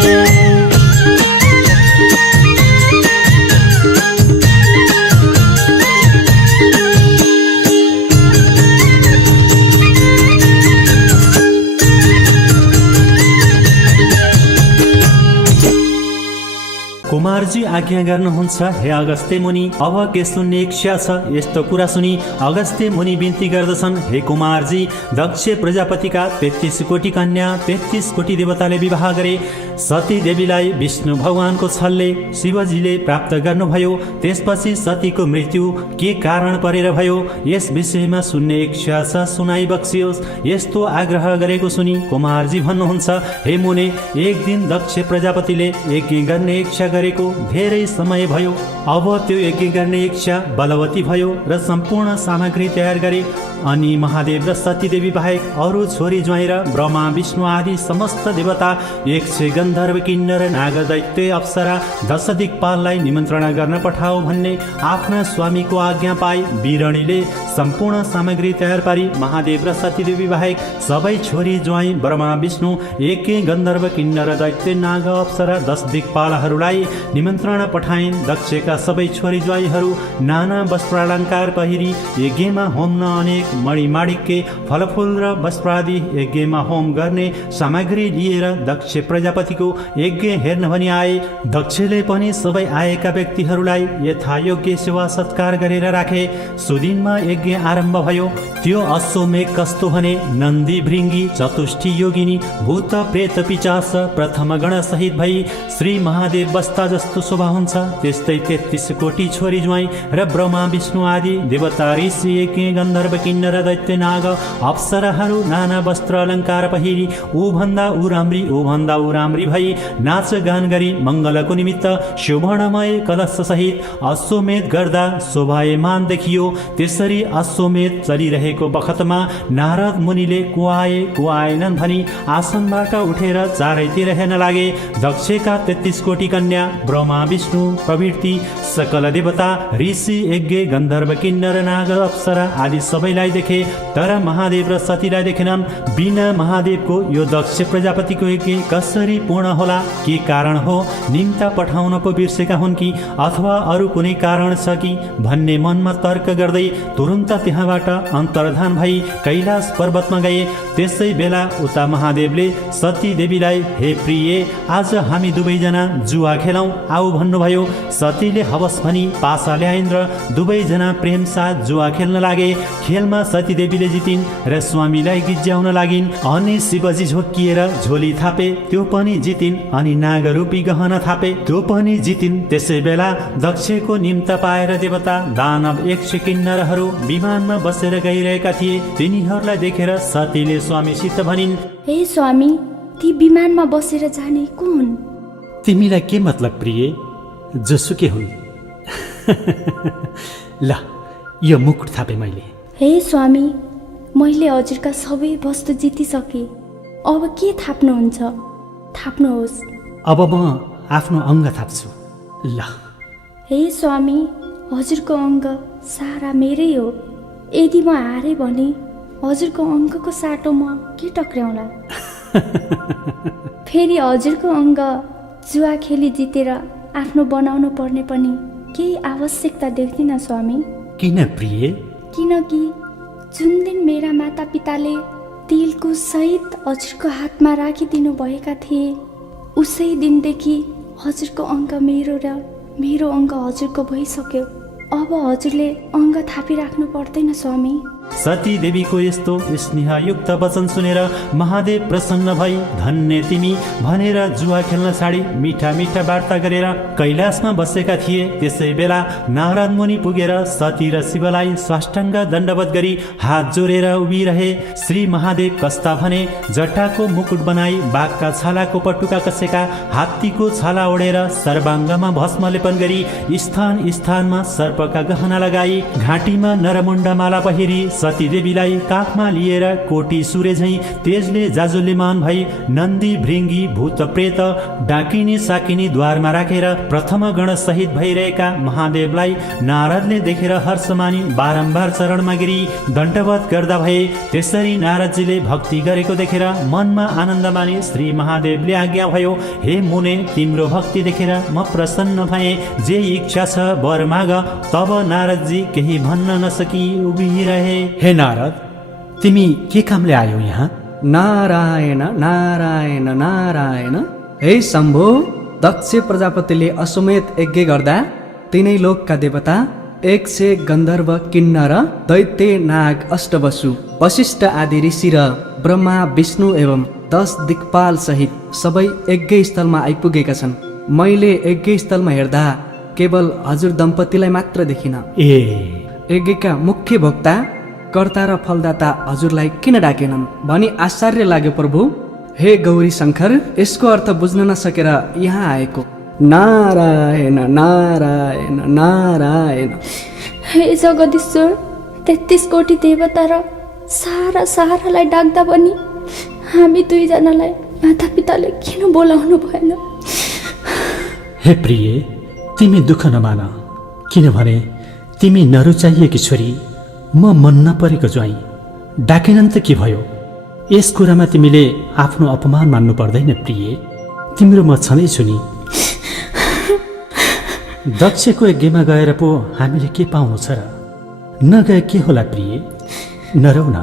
कुमारजी आज्ञा गर्नुहुन्छ हे अगस्त्य मुनि, अब के सुन्ने इच्छा छ? यस्तो कुरा सुनि अगस्त्य मुनि बिन्ती गर्दछन्, हे कुमारजी, दक्ष प्रजापतिका 33 कोटी कन्या 33 कोटी देवताले विवाह गरे। सती देवीलाई विष्णु भगवानको छलले शिवजीले प्राप्त गर्नुभयो। त्यसपछि सतीको मृत्यु के कारण परेर भयो, यस विषयमा सुन्ने इच्छा छ, सुनाइ बक्सियोस्। यस्तो आग्रह गरेको सुनि कुमारजी भन्नुहुन्छ, हे मुने, एक दिन दक्ष प्रजापतिले यज्ञ गर्ने इच्छा गरेको धेरै समय भयो। अब त्यो यज्ञ गर्ने इच्छा बलवती भयो र सम्पूर्ण सामग्री तयार गरे। अनि महादेव र सतीदेवी बाहेक अरू छोरी ज्वाइँ र ब्रह्मा विष्णु आदि समस्त देवता 100 गन्धर्व किन्नर नाग दैत्य अप्सरा 10 दिक्पाललाई निमन्त्रणा गर्न पठाऊ भन्ने आफ्ना स्वामीको आज्ञा पाई वीरणीले सम्पूर्ण सामग्री तयार पारी महादेव र सतीदेवी बाहेक सबै छोरी ज्वाइँ ब्रह्मा विष्णु 1 गन्धर्व किन्नर दैत्य नाग अप्सरा 10 दिक्पालहरूलाई निमन्त्रणा पठाइन्। दक्षका सबै छोरी ज्वाइँहरू नाना वस्त्रालङ्कार पहिरी यज्ञमा होम्न अनेक मणिमाणिक्य फलफुल र वस्त्रादि यज्ञमा होम गर्ने सामग्री लिएर दक्ष प्रजापतिको यज्ञ हेर्न भनी आए। दक्षले पनि सबै आएका व्यक्तिहरूलाई यथायोग्य सेवा सत्कार गरेर राखे। सुदिनमा यज्ञ आरम्भ भयो। त्यो अश्वमेघ कस्तो भने नन्दी भृङ्गी चतुष्ठी योगिनी भूत प्रेत पिचास प्रथम गण सहित भई श्री महादेव बस्ता जस्तो शोभा हुन्छ। त्यस्तै 33 कोटी छोरी ज्वाइँ र ब्रह्मा विष्णु आदि देवता ऋषि यज्ञ गन्धर्व किन्नर दैत्य नाग अप्सराहरू नाना वस्त्र अलङ्कार पहिरी ऊभन्दा ऊ राम्री भई नाच गान गरी मङ्गलको निमित्त शोभनमय कलश सहित अश्वमेध गर्दा शोभायमान देखियो। त्यसरी अश्वमेध चलिरहेको बखतमा नारद मुनिले कुआएनन् भनी आसनबाट उठेर चारैतिर हेर्न लागे। दक्षका 33 कोटी कन्या ब्रह्मा विष्णु प्रवृत्ति सकल देवता ऋषि यज्ञ गन्धर्व किन्नर नाग अप्सरा आदि सबैलाई देखे, तर महादेव र सतीलाई देखेनन्। बिना महादेवको यो दक्ष प्रजापतिको यज्ञ कसरी पूर्ण होला? के कारण हो? निम्ता पठाउन पो बिर्सेका हुन् कि अथवा अरू कुनै कारण छ कि भन्ने मनमा तर्क गर्दै तुरुन्त त्यहाँबाट अन्तर्धान भई कैलाश पर्वतमा गए। त्यसै बेला उता महादेवले सती देवीलाई, हे प्रिय, आज हामी दुवैजना जुवा खेलौँ आऊ भन्नुभयो। सतीले हवस भनी पासा ल्याइन् र दुवैजना प्रेम साथ जुवा खेल्न लागे। खेलमा सती देवीले जितिन् र स्वामीलाई गिज्याउन लागिन्। अनि शिवजी झोक्किएर झोली थापे, त्यो पनि जितिन्। अनि नागरूपी गहना थापे, त्यो पनि जितिन्। त्यसै बेला दक्षको निम्ता पाएर देवता दानव यक्ष किन्नरहरू विमानमा बसेर गइरहेका थिए। तिनीहरूलाई देखेर सतीले स्वामीसित भनिन्, हे स्वामी, ती विमानमा बसेर जाने को हुन्? तिमीलाई के मतलब प्रिय? जोसुकै हुन्। ल, यो मुकुट थापे मैले। हे स्वामी, मैले हजुरका सबै वस्तु जितिसके, अब के थाप्नुहुन्छ? थाप्नुहोस्। अब म आफ्नो अङ्ग थाप्छु। ल। हे स्वामी, हजुरको अङ्ग सारा मेरै हो। यदि म हारे भने हजुरको अङ्गको साटो म के टक्र्याउला? फेरि हजुरको अङ्ग जुवा खेली जितेर आफ्नो बनाउनु पर्ने पनि केही आवश्यकता देख्दिनँ स्वामी। किन प्रिय? किनकि जुन दिन मेरा माता पिताले तिलको सहित हजुरको हातमा राखिदिनु भएका थिए, उसै दिनदेखि हजुरको अङ्ग मेरो र मेरो अङ्ग हजुरको भइसक्यो। अब हजुरले अङ्ग थापिराख्नु पर्दैन स्वामी। सती देवीको यस्तो स्नेहयुक्त वचन सुनेर महादेव प्रसन्न भई, धन्य तिमी भनेर जुवा खेल्न छाडी मिठा मिठा वार्ता गरेर कैलाशमा बसेका थिए। त्यसै बेला नारद मुनि पुगेर सती र शिवलाई साष्टाङ्ग दण्डवत गरी हात जोडेर उभिरहे। श्री महादेव कस्ता भने, जटाको मुकुट बनाई बाघका छालाको पटुका कसेका, हात्तीको छाला ओढेर सर्वाङ्गमा भस्म लेपन गरी स्थान स्थानमा सर्पका गहना लगाई घाँटीमा नरमुण्डमाला पहिरी सती देवीलाई काखमा लिएर कोटी सूर्य झैं तेजले जाजुल्यमान भई नन्दी भृङ्गी भूत प्रेत डाकिनी साकिनी द्वारमा राखेर प्रथम गण सहित भइरहेका महादेवलाई नारदले देखेर हर्ष मानी बारम्बार चरणमा गिरी दण्डवत गर्दा भए। त्यसरी नारदजीले भक्ति गरेको देखेर मनमा आनन्द मानी श्री महादेवले आज्ञा भयो, हे मुने, तिम्रो भक्ति देखेर म प्रसन्न भए। जे इच्छा छ वर माग। तब नारदजी केही भन्न नसकी उभिरहे। हे नारद, तिमी के कामले आयौ यहाँ? नारायण नारायण नारायण। हे शम्भो, दक्ष प्रजापतिले अश्वमेध यज्ञ गर्दा तिनै लोकका देवता 100 गन्धर्व किन्नर दैत्य नाग अष्टवसु वशिष्ठ आदि ऋषि र ब्रह्मा विष्णु एवं 10 दिक्पाल सहित सबै यज्ञ स्थलमा आइपुगेका छन्। मैले यज्ञ स्थलमा हेर्दा केवल हजुर दम्पतिलाई मात्र देखिन। ए यज्ञका मुख्य भोक्ता कर्ता र फलदाता हजुरलाई किन डाकेनन् भनी आश्चर्य लाग्यो प्रभु। हे गौरी शङ्कर, यसको अर्थ बुझ्न नसकेर यहाँ आएको। नारायण नारायण नारायण। हे जगदीश्वर, 33 कोटी देवता र सारालाई डाक्दा पनि हामी दुईजनालाई मातापिताले किन बोलाउनु भएन? हे प्रिय, तिमी दुःख नमान, किनभने तिमी नरुचाइएकी छोरी, म मन नपरेको ज्वाइँ। डाकेनन् त के भयो? यस कुरामा तिमीले आफ्नो अपमान मान्नु पर्दैन प्रिय, तिम्रो म छँदैछु नि। दक्षको यज्ञमा गएर पो हामीले के पाउनु छ र? नगए के होला प्रिय, नरौ न।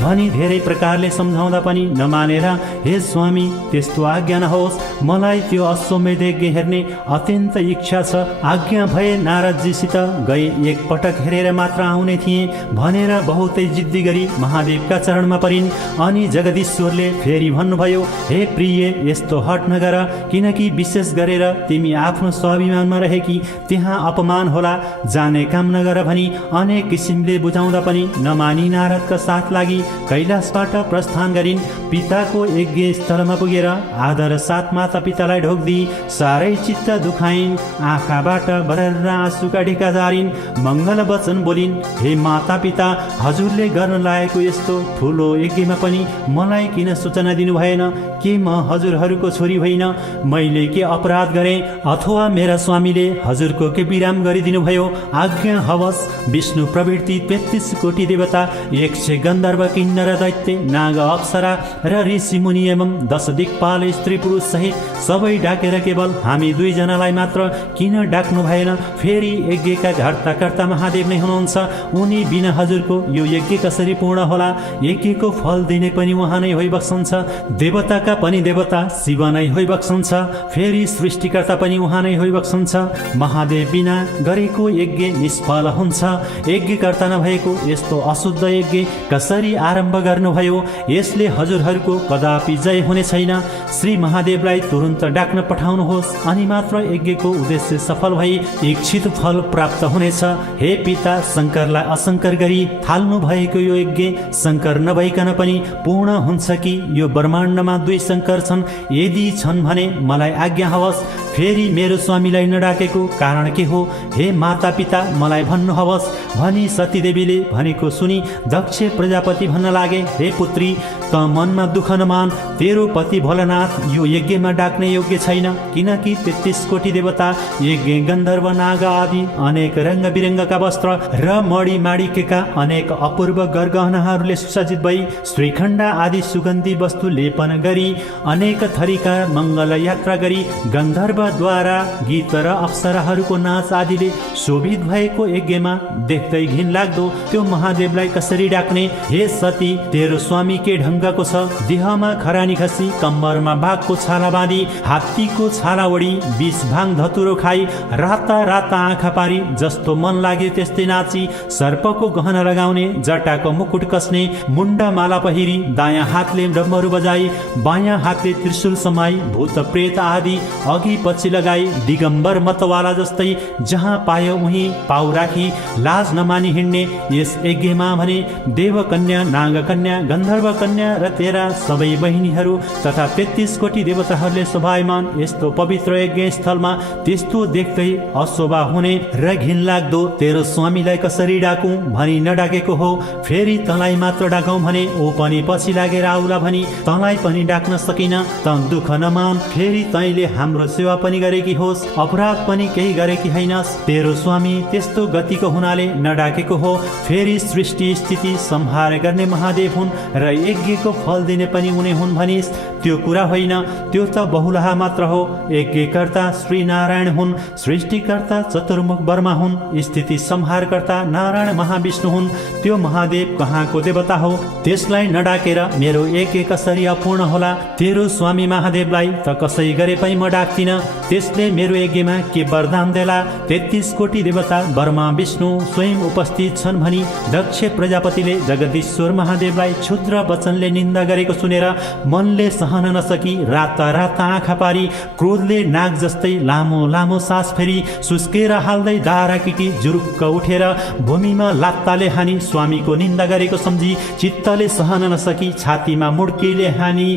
भनी धेरै प्रकारले सम्झाउँदा पनि नमानेर, हे स्वामी त्यस्तो आज्ञा नहोस्, मलाई त्यो अश्वमेध यज्ञ हेर्ने अत्यन्त इच्छा छ। आज्ञा भए नारदजीसित गए एकपटक हेरेर मात्र आउने थिएँ भनेर बहुतै जिद्दी गरी महादेवका चरणमा परिन्। अनि जगदीश्वरले फेरि भन्नुभयो, हे प्रिय यस्तो हट नगर, किनकि विशेष गरेर तिमी आफ्नो स्वाभिमानमा रहेकी त्यहाँ अपमान होला, जाने काम नगर भनी अनेक किसिमले बुझाउँदा पनि नमानी नारदका साथ लागि कैलाशबाट प्रस्थान गरिन्। पिताको यज्ञ स्थलमा पुगेर आदर साथ माता पितालाई ढोक्दी साह्रै चित्त दुखाइन्। आँखाबाट बरर आँसुका ढिका झारिन्। मङ्गल वचन बोलिन्, हे माता पिता, हजुरले गर्न लागेको यस्तो ठुलो यज्ञमा पनि मलाई किन सूचना दिनु भएन? के म हजुरहरूको छोरी होइन? मैले के अपराध गरेँ अथवा मेरा स्वामीले हजुरको के विराम गरिदिनु भयो? आज्ञा हवस्। विष्णु प्रवृत्ति 33 कोटी देवता, 100 गन्धर्व किन्नर दैत्य नाग अप्सरा र ऋषि मुनि एवं 10 दिक्पाल स्त्री पुरुष सहित सबै डाकेर केवल हामी दुईजनालाई मात्र किन डाक्नु भएन? फेरि यज्ञका घर्ता महादेव नै हुनुहुन्छ, उनी बिना हजुरको यो यज्ञ कसरी पूर्ण होला? यज्ञको फल दिने पनि उहाँ नै होइबक्सन्छ, देवताका पनि देवता शिव नै होइबक्सन्छ, फेरि सृष्टिकर्ता पनि उहाँ नै होइबक्सन्छ। महादेव बिना गरेको यज्ञ निष्फल हुन्छ। यज्ञकर्ता नभएको यस्तो अशुद्ध यज्ञ कसरी आरम्भ गर्नुभयो? यसले हजुरहरूको कदापि जय हुने छैन। श्री महादेवलाई तुरुन्त डाक्न पठाउनुहोस्, अनि मात्र यज्ञको उद्देश्य सफल भई इच्छित फल प्राप्त हुनेछ। हे पिता, शङ्करलाई असङ्कर गरी थाल्नु भएको यो यज्ञ शङ्कर नभइकन पनि पूर्ण हुन्छ कि? यो ब्रह्माण्डमा 2 शङ्कर छन्, यदि छन् भने मलाई आज्ञा हवस्। फेरि मेरो स्वामीलाई नडाकेको कारण के हो? हे माता पिता, मलाई भन्नु हवस्। भनी सतीदेवीले भनेको सुनि दक्ष प्रजापति भन्न लागे, हे पुत्री, त मनमा दुःख नमान, तेरो पति भोलानाथ यो यज्ञमा डाक्ने योग्य छैन, किनकि 33 कोटी देवता, यज्ञ गन्धर्व नाग आदि अनेक रङ्ग बिरङ्गका वस्त्र र मणि माणिक्यका अनेक अपूर्व गरगहनाहरूले सुसज्जित भई श्रीखण्ड आदि सुगन्धी वस्तु लेपन गरी अनेक थरीका मङ्गल यात्रा गरी गन्धर्वद्वारा गीत र अप्सराहरूको नाच आदिले शोभित भएको यज्ञमा देख्दै घिन लाग्दो त्यो महादेवलाई कसरी डाक्ने? हे सती, तेरो स्वामी के ढङ्गको छ? देहमा खरानी खसी, कम्मरमा बाघको छाला बाँधी, हात्तीको छाला ओढी, 20 भाङ धतुरो खाई, राता राता आँखा पारी, जस्तो मन लाग्यो त्यस्तै नाची, सर्पको गहना लगाउने, जटाको मुकुट कस्ने, मुण्डा माला पहिरी, दायाँ हातले डम्बरू बजाई, बायाँ हातले त्रिशूल समाई, भूत प्रेत आदि अघि पछि लगाई, दिगम्बर मतवाला जस्तै जहाँ पायो उही पाउ राखी लाज नमानी हिँड्ने। यस यज्ञमा भने देवकन्या, नागकन्या, गन्धर्व कन्या र तेरा सबै बहिनीहरू तथा 33 कोटी देवताहरूले शोभायमान यस्तो पवित्र यज्ञ स्थलमा त्यस्तो देख्दै अशोभा हुने र घिन लाग्दो तेरो स्वामीलाई कसरी डाकौँ भनी नडाकेको हो? फेरि तँलाई मात्र डाकौँ भने ऊ पनि पछि लागेर आउला भनी तँलाई पनि डाक्न सकिन। त दुःख नमान, फेरि तैँले हाम्रो सेवा पनि गरेकी होस्, अपराध पनि केही गरेकी हैनस्। तेरो स्वामी त्यस्तो गतिको हुनाले नडाकेको हो। फेरि सृष्टि स्थिति संहार गर्ने महादेव हुन् र यज्ञ भक्तिको फल दिने पनि उनी हुन् भनिस् त्यो कुरा होइन, त्यो त बहुलहा मात्र हो। यज्ञकर्ता श्री नारायण हुन्, सृष्टिकर्ता चतुर्मुख ब्रह्मा हुन्, स्थिति संहारकर्ता नारायण महाविष्णु हुन्। त्यो महादेव कहाँको देवता हो, त्यसलाई नडाकेर मेरो यज्ञ कसरी अपूर्ण होला? तेरो स्वामी महादेवलाई त कसै गरे पनि म डाक्दिन, त्यसले मेरो यज्ञमा के वरदान देला? 33 कोटी देवता ब्रह्मा विष्णु स्वयं उपस्थित छन् भनी दक्ष प्रजापतिले जगदीश्वर महादेवलाई क्षुद्र वचनले निन्दा गरेको सुनेर मनले सहन नसकी राता राता आँखा पारी क्रोधले नाग जस्तै लामो लामो सास फेरी सुस्केर हाल्दै दाराकिटी जुरुक्क उठेर भूमिमा लात्ताले हानी स्वामीको निन्दा गरेको सम्झी चित्तले सहन नसकी छातीमा मुड्कीले हानी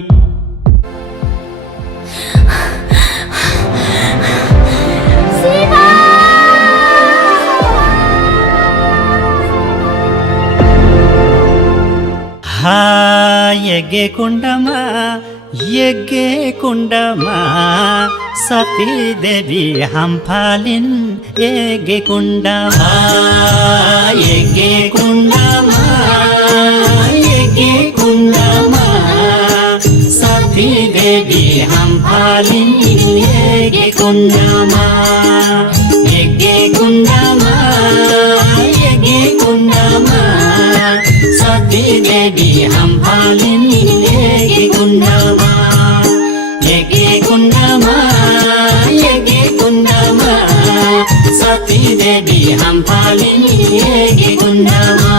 यज्ञ कुण्डमा सती देवी हम फालिन् यज्ञ कुण्डमा सती देवी हम फालिन् यज्ञ कुण्डमा सती देवी हम फालिन् यज्ञ कुण्डमा सती देवी हम फालिन् यज्ञ कुण्डमा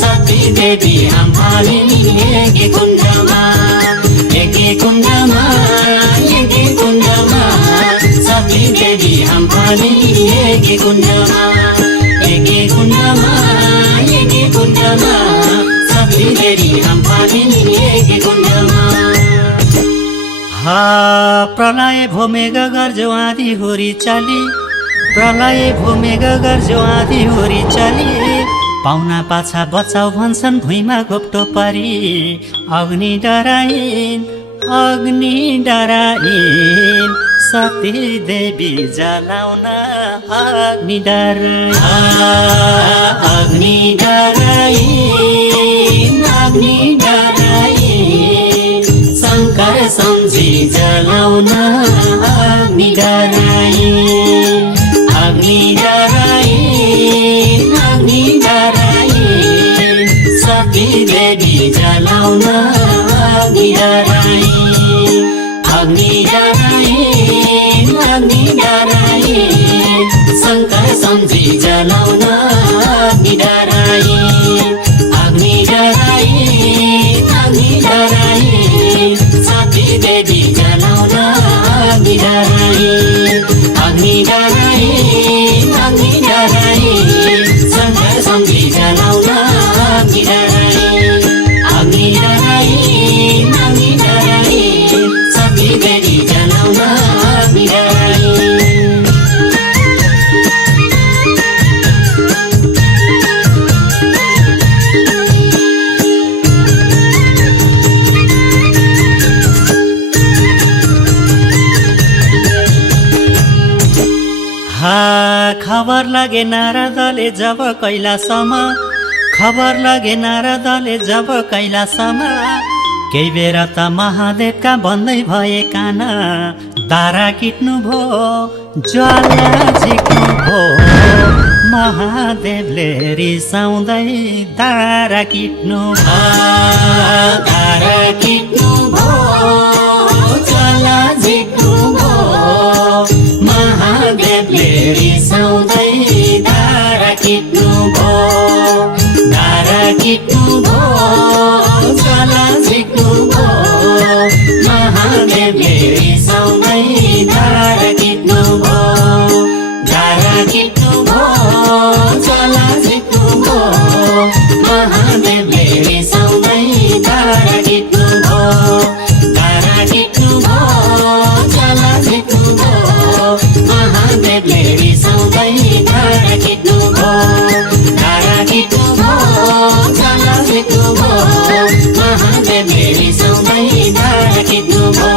सती देवी हम फालिन् यज्ञ कुण्डमा सती देवी हम फालिन् यज्ञ कुण्डमा सती देवी हम फालिन् यज्ञ कुण्डमा प्रलय भूमेग गर्जो आदि होरी चली प्रलय भूमेग गर्जो आदि होरी चली पाहुना पाछा बचाउ भन्छन् भुइँमा घोप्टो परी अग्नि डराइन् सती देवी जलाउन अग्नि डराइन् शङ्कर सम्झी जलाउन अग्नि डराइन् सती देवी जलाउन अग्नि डराइन् शङ्कर सम्झी जलाउन अग्नि डराइन् सती देवी जलाउन अग्नि डराइन् शङ्कर सम्झी जलाउन अग्नि डराइन् सती देवी जलाउन अग्नि डराइन् खबर लगे नारदले जब कैलासमा केही बेर त महादेवका भन्दै भए कान दारा किट्नु भो ज्वाला झिक्नु भो महादेवले रिसाउँदै दारा किट्नु भो ज्वाला झिक्नु भो महादेवले रिसाउँदै दारा किट्नु भो ज्वाला झिक्नु भो महादेवले रिसाउँदै दारा किट्नु भो ज्वाला झिक्नु भो महादेवले रिसाउँदै दारा किट्नु भो ज्वाला झिक्नु भो महादेवले रिसाउँदै दारा किट्नु भो ज्वाला झिक्नु भो महादेवले रिसाउँदै दारा किट्नु भो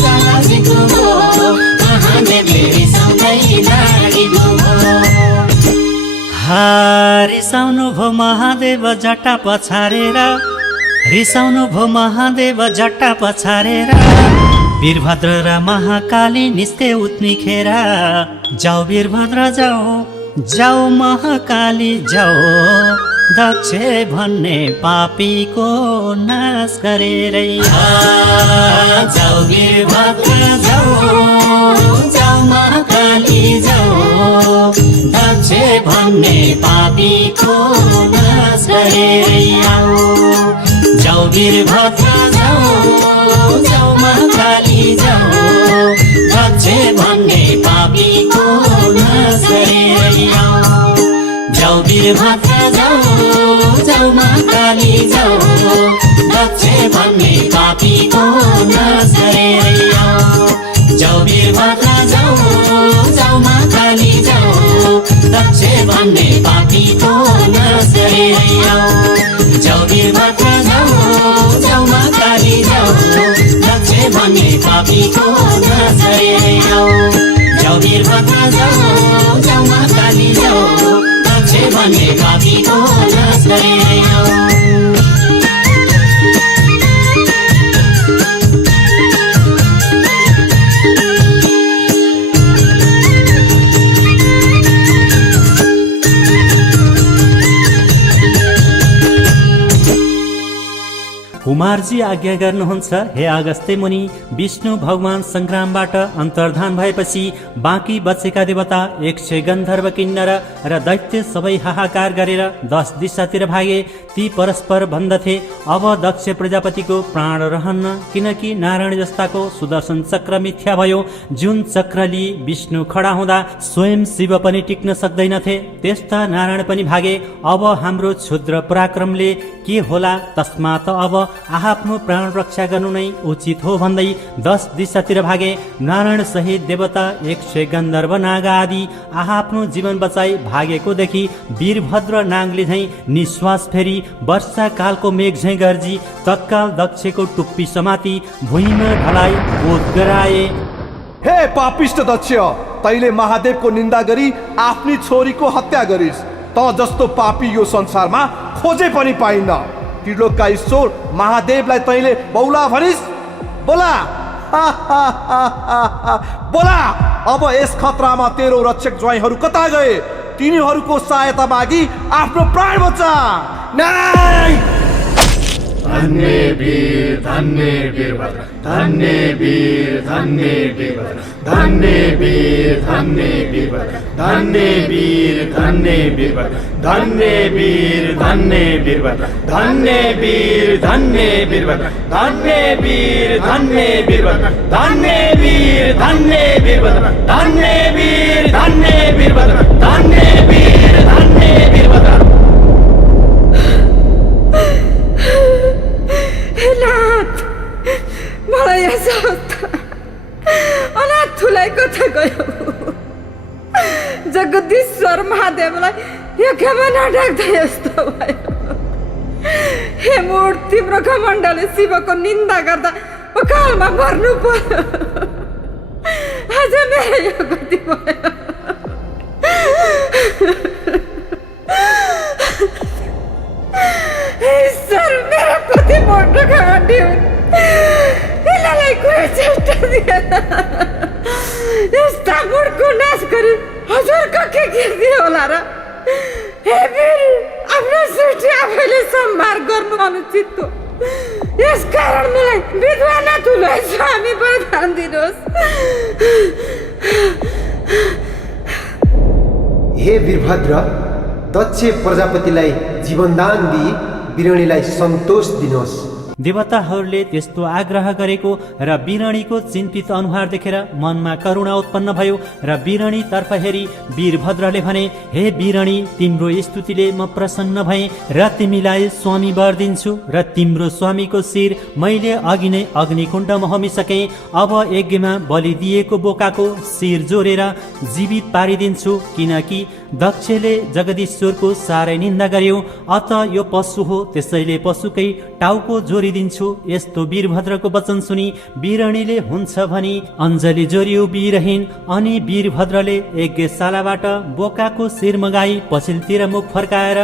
ज्वाला झिक्नु भो महादेवले रिसाउँदै दारा किट्नु भो रिसाउनु भो महादेव जट्टा पछारेर, रिसाउनु भो महादेव जट्टा पछारेर, वीरभद्र र महाकाली निस्ते उत्निखेर। जाऊ वीरभद्र जाऊ, जाऊ महाकाली जाऊ, दक्ष भन्ने पापीको नाश गरेरै। जाऊ वीरभद्र जाऊ, जाऊ महाकाली जाऊ, दक्ष भन्ने पापीको नाश गरेरै आऊ। जाऊ वीरभद्र जाऊ, जाऊ महाकाली जाऊ, दक्ष भन्ने पापीको नाश गरेरै आऊ। जाऊ वीरभद्र जाऊ, जाऊ महाकाली जाऊ, दक्ष भन्ने पापीको नाश गरेरै आऊ। जाऊ वीरभद्र जाऊ, जाऊ महाकाली जाऊ, दक्ष भन्ने पापीको नाश गरेरै आऊ। जाऊ वीरभद्र जाऊ, जाऊ महाकाली जाऊ, दक्ष भन्ने पापीको नाश गरेरै आऊ। जाऊ वीरभद्र जाऊ, जाऊ महाकाली जाऊ, दक्ष भन्ने पापीको नाश गरेरै आऊ। कुमारजी आज्ञा गर्नुहुन्छ, हे अगस्त्य मुनि, विष्णु भगवान सङ्ग्रामबाट अन्तर्धान भएपछि बाँकी बचेका देवता 100 गन्धर्व किन्नर र दैत्य सबै हाहाकार गरेर 10 दिशातिर भागे। ती परस्पर भन्दथे, अब दक्ष प्रजापतिको प्राण रहन्न, किनकि नारायण जस्ताको सुदर्शन चक्र मिथ्या भयो। जुन चक्र लिई विष्णु खडा हुँदा स्वयं शिव पनि टिक्न सक्दैनथे, त्यस्ता नारायण पनि भागे। अब हाम्रो क्षुद्र पराक्रमले के होला, तस्मात् अब आफ्नो प्राण रक्षा गर्नु नै उचित हो भन्दै 10 दिशातिर भागे। नारायण सहित देवता 100 गन्धर्व नाग आदि आफ्नो जीवन बचाई भागेको देखि वीरभद्र नागले झैं निश्वास फेरी वर्षा कालको मेघ झैं गर्जी तत्काल दक्षको टुप्पी समाती भुइँमा ढलाइ बोध गराए। हे पापिष्ट दक्ष, तैले महादेवको निन्दा गरी आफ्नी छोरीको हत्या गरिस्। त जस्तो पापी यो संसारमा खोजे पनि पाइन्न। त्रिलोकका ईश्वर महादेवलाई तैले बौला भनिस्। बोला बोला, अब यस खतरामा तेरो रक्षक ज्वाइँहरू कता गए? तिनीहरूको सहायता मागी आफ्नो प्राण बचा। धन्य वीर, धन्य वीरभद्र, धन्य वीर, धन्य वीरभद्र, धन्य वीर, धन्य वीरभद्र, धन्य वीर, धन्य वीरभद्र, धन्य वीर, धन्य वीरभद्र, धन्य वीर, धन्य वीरभद्र, धन्य वीर, धन्य वीरभद्र, धन्य वीर, धन्य वीरभद्र, धन्य वीर, धन्य वीरभद्र, धन्य वीर, धन्य वीरभद्र। मलाई अनाथ ठुलाई कथा गयो। जगदीश्वर महादेवलाई यो क्षमा नडाक्दा यस्तो भयो। हे मूर्ति, तिम्रो घमण्डले शिवको निन्दा गर्दा अकालमा मर्नु पर्यो। आज मेरो यो गति भयो। ईश्वर, मेरो कति मोटो घमण्डी हुन्। यसलाई कुनै चेष्टा दिएन। यस्ता मूर्खको नाश गरी हजुरको के कीर्ति होला र? हे वीर, आफ्नो सृष्टि आफैले सम्हार गर्नु अनुचित हो। यसकारण मलाई विधवा नठुलो स्वामी वरदान दिनुहोस्। हे वीरभद्र, दक्ष प्रजापतिलाई जीवनदान दिई बिरणीलाई सन्तोष दिनुहोस्। देवताहरूले त्यस्तो आग्रह गरेको र बिरणीको चिन्तित अनुहार देखेर मनमा करुणा उत्पन्न भयो र बिरणी तर्फ हेरी वीरभद्रले भने, हे बिरणी, तिम्रो स्तुतिले म प्रसन्न भएँ र तिमीलाई स्वामी वर दिन्छु र तिम्रो स्वामीको शिर मैले अघि नै अग्निकुण्डमा होमिसकेँ। अब यज्ञमा बलि दिएको बोकाको शिर जोडेर जीवित पारिदिन्छु, किनकि दक्षले जगदीश्वरको साह्रै निन्दा गर्यो। अत यो पशु हो, त्यसैले पशुकै टाउको जोडी छोडिदिन्छु। यस्तो वीरभद्रको वचन सुनि वीरणीले हुन्छ भनी अञ्जली जोरियो वीरहीन। अनि वीरभद्रले यज्ञशालाबाट बोकाको शिर मगाई पछिल्तिर मुख फर्काएर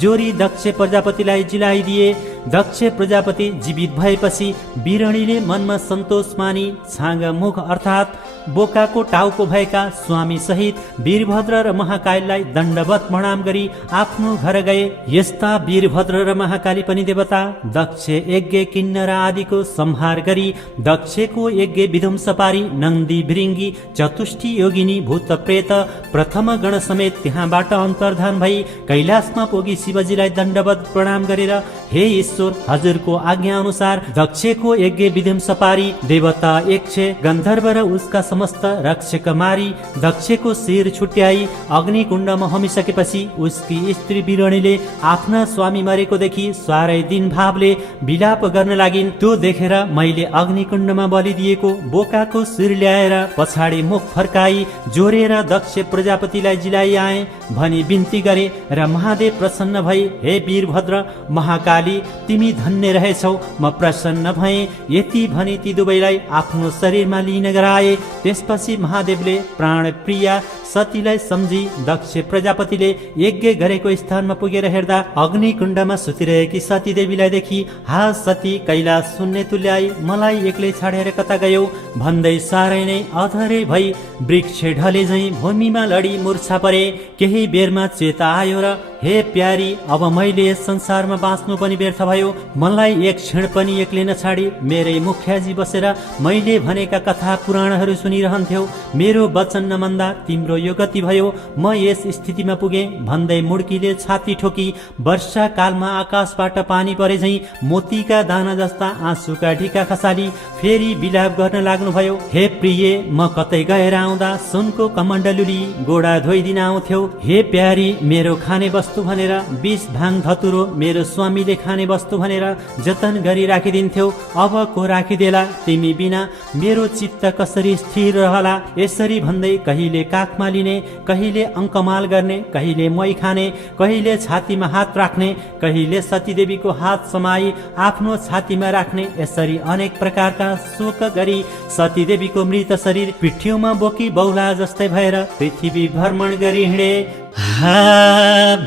जोरी दक्ष प्रजापतिलाई जिलाइदिए। दक्ष प्रजापति जीवित भएपछि वीरणीले मनमा सन्तोष मानी छाँग मुख अर्थात् बोकाको टाउको भएका स्वामी सहित वीरभद्र र महाकालीलाई दण्डवत प्रणाम गरी आफ्नो घर गए। यस्ता वीरभद्र र महाकाली पनि देवता दक्ष यज्ञ किन्नर आदिको संहार गरी दक्षको यज्ञ विध्वंस पारी नन्दी भृङ्गी चतुष्टी योगिनी भूत प्रेत प्रथम गण समेत त्यहाँबाट अन्तर्धान भई कैलाशमा पुगी शिवजीलाई दण्डवत प्रणाम गरेर हे ईश्वर, हजुरको आज्ञा अनुसार दक्षको यज्ञ विध्वंस पारी देवता यक्ष गन्धर्व र उसका समस्त रक्षक मारी दक्षको शिर छुट्याई अग्निकुण्डमा होमिसकेपछि उसकी स्त्री वीरणीले आफ्ना स्वामी मरेको देखि साह्रै दिन भावले विलाप गर्न लागिन्। त्यो देखेर मैले अग्निकुण्डमा बलि दिएको बोकाको शिर ल्याएर पछाडि मुख फर्काई जोरेर दक्ष प्रजापतिलाई जिलाई आए भनी बिन्ती गरे र महादेव प्रसन्न भई हे वीरभद्र महाकाली, तिमी धन्य रहेछौ, म प्रसन्न भए। यति भनी ती दुवैलाई आफ्नो शरीरमा लिन गराए। त्यसपछि महादेवले प्राण प्रिया सतीलाई सम्झी दक्ष प्रजापतिले यज्ञ गरेको स्थानमा पुगेर हेर्दा अग्निकुण्डमा सुतिरहेकी सती देवीलाई देखि हा सती, कैलाश शून्य तुल्याई मलाई एक्लै छाडेर कता गयौ भन्दै साह्रै नै अधरे भई वृक्ष ढले झैं भूमिमा लडी मूर्छा परे। केही बेरमा चेता आयो र हे प्यारी, अब मैले यस संसारमा बाँच्नु पनि व्यर्थ भयो। मलाई एक क्षण पनि एक्लै नछाडी मेरै मुखियाजी बसेर मैले भनेका कथा पुराणहरू सुनिरहन्थ्यौ। मेरो वचन नमन्दा तिम्रो यो गति भयो। म यस स्थितिमा पुगे भन्दै मुड्कीले छाती ठोकी वर्षा कालमा आकाशबाट पानी परे झैं मोतीका दाना जस्ता आँसुका ढिका खसाली फेरि विलाप गर्न लाग्नुभयो। हे प्रिय, म कतै गएर आउँदा सुनको कमण्डलुली गोडा धोइदिन आउँथ्यौ। हे प्यारी, मेरो खाने वस्तु भनेर विष भाङ धतुरो मेरो स्वामीले खाने वस्तु भनेर जतन गरी राखिदिन्थ्यौ। अब को राखिदेला तिमी बिना मेरो चित्त कसरी स्थिर रहला। यसरी भन्दै कहिले काखमा लिने, कहिले अङ्कमाल गर्ने, कहिले मै खाने, कहिले छातीमा हात राख्ने, कहिले सतीदेवीको हात समाई आफ्नो छातीमा राख्ने, यसरी अनेक प्रकारका शोक गरी सतीदेवीको मृत शरीर पिठ्यौमा बोकी बौला जस्तै भएर पृथ्वी भ्रमण गरी हिँडे।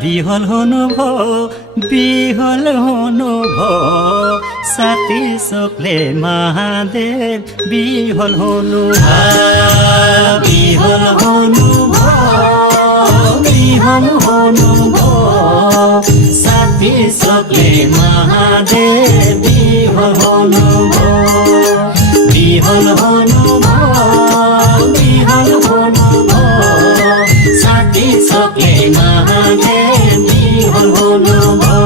बिहोल हुनु भो, बिहोल हुनु भो, साथी शोकले महादेव बिहोल हुनु। बिहोल हुनु भो, बिहोल हुनु भो, साथी शोकले महादेव बिहोल हुनु भो। बिहोल हुनु भो, बिहोल हुनु भो, साथी शोकले महादेव बिहोल हुनु भो।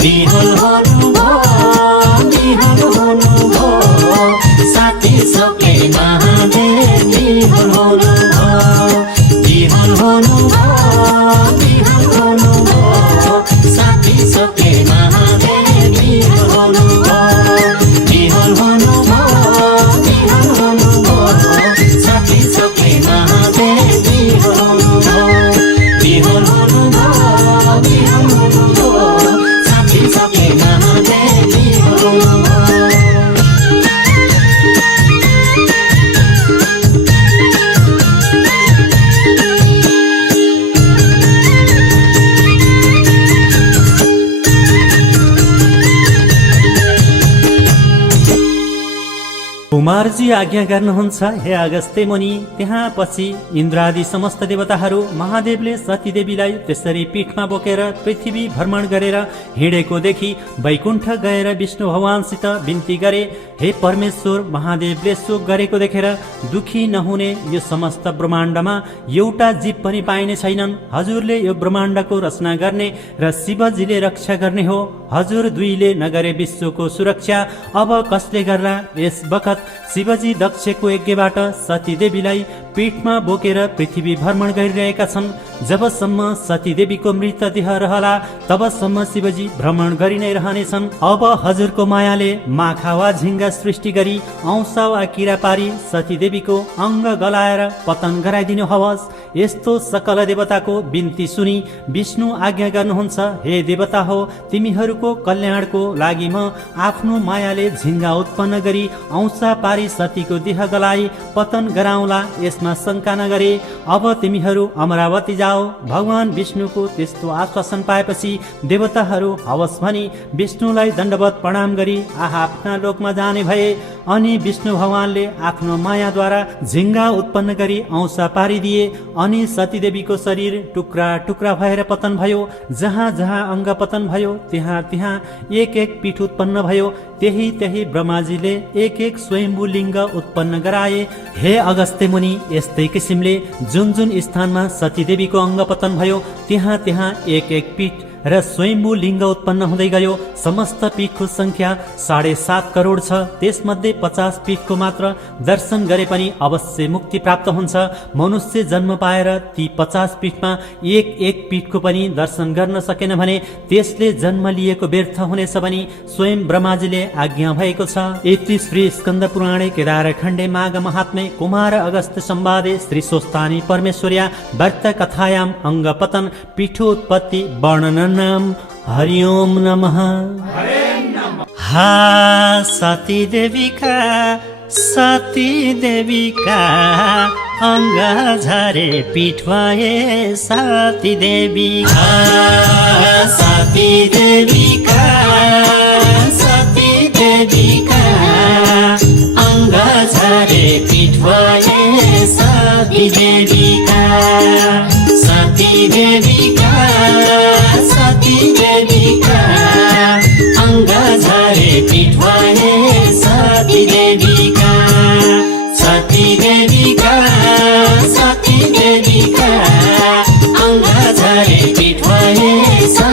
बिहोल हुनु भो, बिहोल हुनु भो, साथी शोकले महादेव बिहोल हुनु भो। बिहोल हुनु भो, बिहोल हुनु भो, साथी शोकले महादेव बिहोल हुनु भो। बिहोल हुनु भो, बिहोल हुनु भो, साथी शोकले महादेव बिहोल हुनु भो। बिहोल हुनु भो, बिहोल हुनु भो, साथी शोकले महादेव बिहोल हुनु भो। कुमारजी आज्ञा गर्नुहुन्छ हे अगस्त्य मुनि। त्यहाँ पछि इन्द्रादि समस्त देवताहरू महादेवले सतीदेवीलाई त्यसरी पीठमा बोकेर पृथ्वी भ्रमण गरेर हिँडेको देखि वैकुण्ठ गएर विष्णु भगवानसित बिन्ती गरे। हे परमेश्वर, महादेवले शोक गरेको देखेर दुखी नहुने यो समस्त ब्रह्माण्डमा एउटा जीव पनि पाइने छैनन्। हजुरले यो ब्रह्माण्डको रचना गर्ने र शिवजीले रक्षा गर्ने हो। हजुर दुईले नगरे विश्वको सुरक्षा अब कसले गर्ला? यस बखत शिवजी दक्षको यज्ञबाट सतीदेवीलाई पीठमा बोकेर पृथ्वी भ्रमण गरिरहेका छन्। जबसम्म सतीदेवीको मृतदेह रहला तबसम्म शिवजी भ्रमण गरि नै रहनेछन्। अब हजुरको मायाले माखा वा झिङ्गा सृष्टि गरी औंसा वा किरा पारी सतीदेवीको अङ्ग गलाएर पतन गराइदिनु हवस्। यस्तो सकल देवताको बिन्ती सुनि विष्णु आज्ञा गर्नुहुन्छ, हे देवता हो, तिमीहरूको कल्याणको लागि म आफ्नो मायाले झिङ्गा उत्पन्न गरी औँसा पारी सतीको देह गलाई पतन गराउँला, यसमा शङ्का नगरे। अब तिमीहरू अमरावती जाओ। भगवान विष्णुको त्यस्तो आश्वासन पाएपछि देवताहरू हवस भनी विष्णुलाई दण्डवत प्रणाम गरी आफ्ना लोकमा जाने भए। अनि विष्णु भगवानले आफ्नो मायाद्वारा झिङ्गा उत्पन्न गरी औँसा पारिदिए। अनि सतीदेवीको शरीर टुक्रा टुक्रा भएर पतन भयो। जहाँ जहाँ अङ्ग पतन भयो त्यहाँ त्यहाँ एक एक पीठ उत्पन्न भयो। त्यही त्यही ब्रह्माजीले एक एक स्वयम्भू लिङ्ग उत्पन्न गराए। हे अगस्त्य मुनि, यस्तै किसिमले जुन जुन स्थानमा सतीदेवीको अङ्ग पतन भयो त्यहाँ त्यहाँ एक एक पीठ र स्वयम्भू लिङ्ग उत्पन्न हुँदै गयो। समस्त पीठको संख्या 7.5 करोड छ। त्यसमध्ये 50 पीठको मात्र दर्शन गरे पनि अवश्य मुक्ति प्राप्त हुन्छ। मनुष्य जन्म पाएर ती 50 पीठमा एक एक पीठको पनि दर्शन गर्न सकेन भने त्यसले जन्म लिएको व्यर्थ हुनेछ भनी स्वयं ब्रह्माजीले आज्ञा भएको छ। इति श्री स्कन्द पुराणे केदार खण्डे माघ महात्म्ये कुमार अगस्त्य संवादे श्री स्वस्तानी परमेश्वर्या व्रत कथायाम अङ्ग पतन पीठोत्पत्ति वर्णन नाम। हरि ओम नमः। हा सती देवीका अङ्ग झरे पीठ भए सती देवीका अङ्ग झरे पीठ भए सती देवीका अङ्ग झरे पीठ भए सती देवीका अङ्ग झरे पीठ भए सती